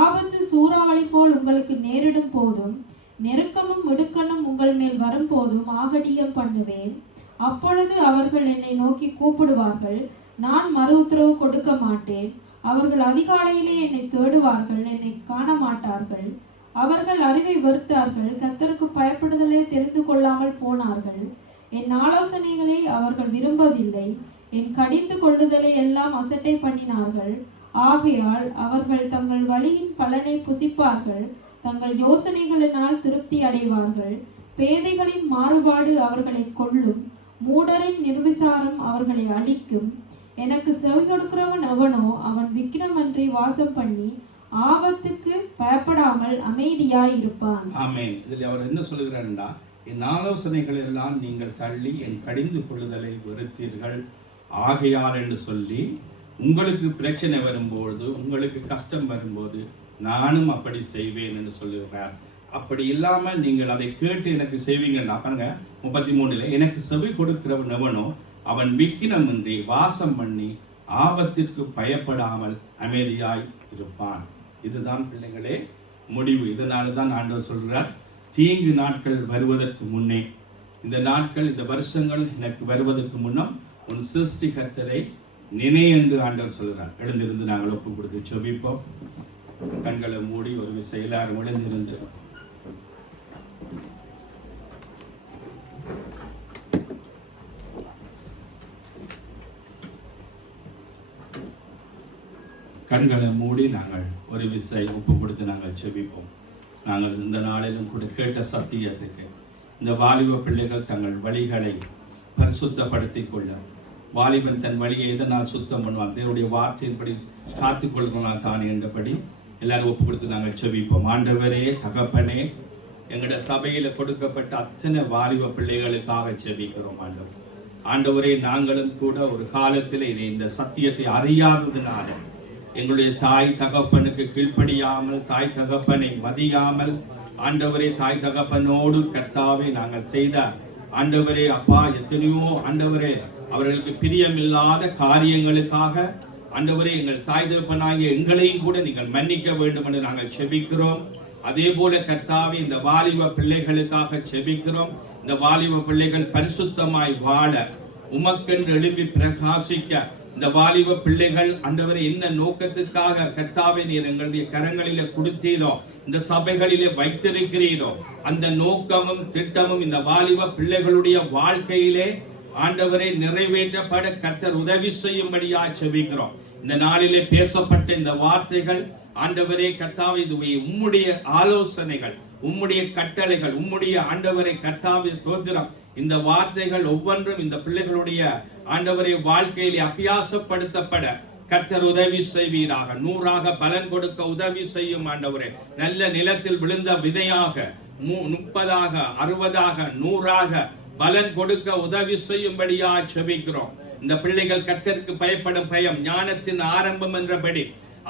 ஆபத்து சூறாவளி போல் உங்களுக்கு நேரிடும் போதும், நெருக்கமும் இடுக்கணும் உங்கள் மேல் வரும்போதும் ஆகடீகம் பண்ணுவேன். அப்பொழுது அவர்கள் என்னை நோக்கி கூப்பிடுவார்கள், நான் மறு உத்தரவு கொடுக்க மாட்டேன். அவர்கள் அதிகாலையிலே என்னை தேடுவார்கள், என்னை காண மாட்டார்கள். அவர்கள் அறிவை வெறுத்தார்கள், கர்த்தருக்கு பயப்படுதலே தெரிந்து கொள்ளாமல் போனார்கள். என் ஆலோசனைகளை அவர்கள் விரும்பவில்லை, என் கடிந்து கொள்ளுதலை எல்லாம் அசட்டை பண்ணினார்கள். ஆகையால் அவர்கள் தங்கள் வழியின் பலனை புசிப்பார்கள், தங்கள் யோசனைகளினால் திருப்தி அடைவார்கள். பேதைகளின் மாறுபாடு அவர்களை கொல்லும், மூடரின் நிர்விசாரம் அவர்களை அழிக்கும். எனக்கு செவி கொடுக்கிறவன் எவனோ அவன் விக்கிரமன்றி வாசம் பண்ணி ஆபத்துக்கு பயப்படாமல் அமைதியாய் இருப்பான். ஆமென். இதில் அவர் என்ன சொல்லுகிறார்னா, என் ஆலோசனைகள் எல்லாம் நீங்கள் தள்ளி என் கடிந்து கொள்ளுதலை வெறுத்தீர்கள். ஆகையால் என்று சொல்லி உங்களுக்கு பிரச்சனை வரும்போது, உங்களுக்கு கஷ்டம் வரும்போது நானும் அப்படி செய்வேன் என்று சொல்லுகிறார். அப்படி இல்லாமல் நீங்கள் அதை கேட்டு எனக்கு செய்வீங்கன்னா பாருங்க 33 எனக்கு செவி கொடுக்கிறவன் எவனோ அவன் விக்கினமின்றி வாசம் பண்ணி ஆபத்திற்கு பயப்படாமல் அமைதியாய் இருப்பான். இதுதான் பிள்ளைகளே முடிவு. இதனால தான் ஆண்டவர் சொல்கிறார், தீங்கு நாட்கள் வருவதற்கு முன்னே, இந்த நாட்கள் இந்த வருஷங்கள் எனக்கு வருவதற்கு முன்னம் உன் சிருஷ்டி கர்த்தரை நினை என்று ஆண்டவர் சொல்கிறார். எழுந்திருந்து நாங்கள் ஒப்பு கொடுத்து செபிப்போம். கண்களை மூடி ஒரு விசை எல்லாரும் எழுந்திருந்து கண்களை மூடி நாங்கள் ஒரு விசை ஒப்பு கொடுத்து நாங்கள் செபிப்போம். நாங்கள் இந்த நாளிலும் கூட கேட்ட சத்தியத்துக்கு இந்த வாலிப பிள்ளைகள் தங்கள் வழிகளை பரிசுத்தப்படுத்திக் கொள்ள, வாலிபன் தன் வழியை எதனால் சுத்தம் பண்ணுவான், தேவனுடைய வார்த்தையின்படி காத்துக்கொள்கிறான் தான் என்றபடி எல்லாரும் ஒப்பு கொடுத்து நாங்கள் செபிப்போம். ஆண்டவரே, தகப்பனே, எங்களோட சபையில் கொடுக்கப்பட்ட அத்தனை வாலிப பிள்ளைகளுக்காக செபிக்கிறோம். ஆண்டவரே, நாங்களும் கூட ஒரு காலத்தில் இந்த சத்தியத்தை அறியாததுனால எங்களுடைய தாய் தகப்பனுக்கு கீழ்ப்படியாமல், தாய் தகப்பனை மதியாமல், ஆண்டவரே தாய் தகப்பனோடு கர்த்தாவே நாங்கள் செய்த ஆண்டவரே அப்பா எத்தனையோ ஆண்டவரே அவர்களுக்கு பிரியமில்லாத காரியங்களுக்காக ஆண்டவரே எங்கள் தாய் தகப்பனாகிய எங்களையும் கூட நீங்கள் மன்னிக்க வேண்டும் என்று நாங்கள் செபிக்கிறோம். அதே போல கர்த்தாவே இந்த வாலிப பிள்ளைகளுக்காக செபிக்கிறோம். இந்த வாலிப பிள்ளைகள் பரிசுத்தமாய் வாழ, உமக்கென்று எழுப்பி பிரகாசிக்க இந்த வாலிப பிள்ளைகள் ஆண்டவரே என்ன நோக்கத்துக்காக கர்த்தாவே நீர் எங்களுடைய கரங்களிலே கொடுத்தீரோ, இந்த சபைகளிலே வைத்திருக்கிறீரோ, அந்த நோக்கமும் திட்டமும் இந்த வாலிப பிள்ளைகளுடைய வாழ்க்கையிலே ஆண்டவரை நிறைவேற்றப்பட கர்த்தர் உதவி செய்யும்படியா ஜெபிக்கிறோம். இந்த நாளிலே பேசப்பட்ட இந்த வார்த்தைகள் ஆண்டவரே கர்த்தாவே, இது உம்முடைய ஆலோசனைகள், உம்முடைய கட்டளைகள், உம்முடைய ஆண்டவரை கர்த்தாவே ஸ்தோத்திரம். இந்த வார்த்தைகள் ஒவ்வொன்றும் இந்த பிள்ளைகளுடைய ஆண்டவரை வாழ்க்கையிலே அபியாசப்படுத்தப்பட கர்த்தர் உதவி செய்வீராக. 100ஆக பலன் கொடுக்க உதவி செய்யும் ஆண்டவரே. நல்ல நிலத்தில் விழுந்த விதையாக 30ஆக 60ஆக 100ஆக பலன் கொடுக்க உதவி செய்யும்படியா ஜெபிக்கிறோம். இந்த பிள்ளைகள் கர்த்தருக்கு பயப்படும் பயம் ஞானத்தின் ஆரம்பம் என்றபடி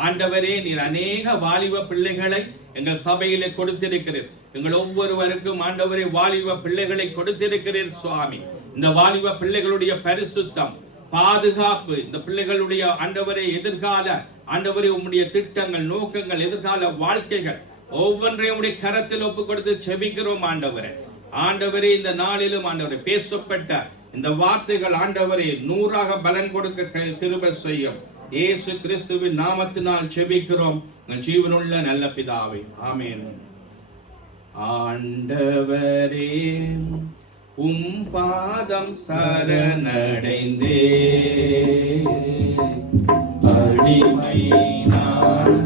ஆண்டவரே நீர் அநேக வாலிப பிள்ளைகளை எங்கள் சபையிலே கொடுத்திருக்கிறீர். எங்கள் ஒவ்வொருவருக்கும் ஆண்டவரே வாலிப பிள்ளைகளை கொடுத்திருக்கிறீர் சுவாமி. இந்த வாலிப பிள்ளைகளுடைய பரிசுத்தம், பாதுகாப்பு, இந்த பிள்ளைகளுடைய ஆண்டவரே எதிர்கால ஆண்டவரே உம்முடைய திட்டங்கள், நோக்கங்கள், எதிர்கால வாழ்க்கைகள் ஒவ்வொன்றையும் உடைய கரத்தில் ஒப்பு கொடுத்து ஜெபிக்கிறோம் ஆண்டவரே. ஆண்டவரே இந்த நாளிலும் ஆண்டவரே பேசப்பட்ட இந்த வார்த்தைகள் ஆண்டவரே 100ஆக பலன் கொடுக்க கிருபை செய்யும். இயேசு கிறிஸ்துவின் நாமத்தினால் ஜெபிக்கிறோம் ஜீவனுள்ள நல்ல பிதாவே, ஆமென். ஆண்டவரே உம் பாதம் சரணடைந்தே அடிமை நான்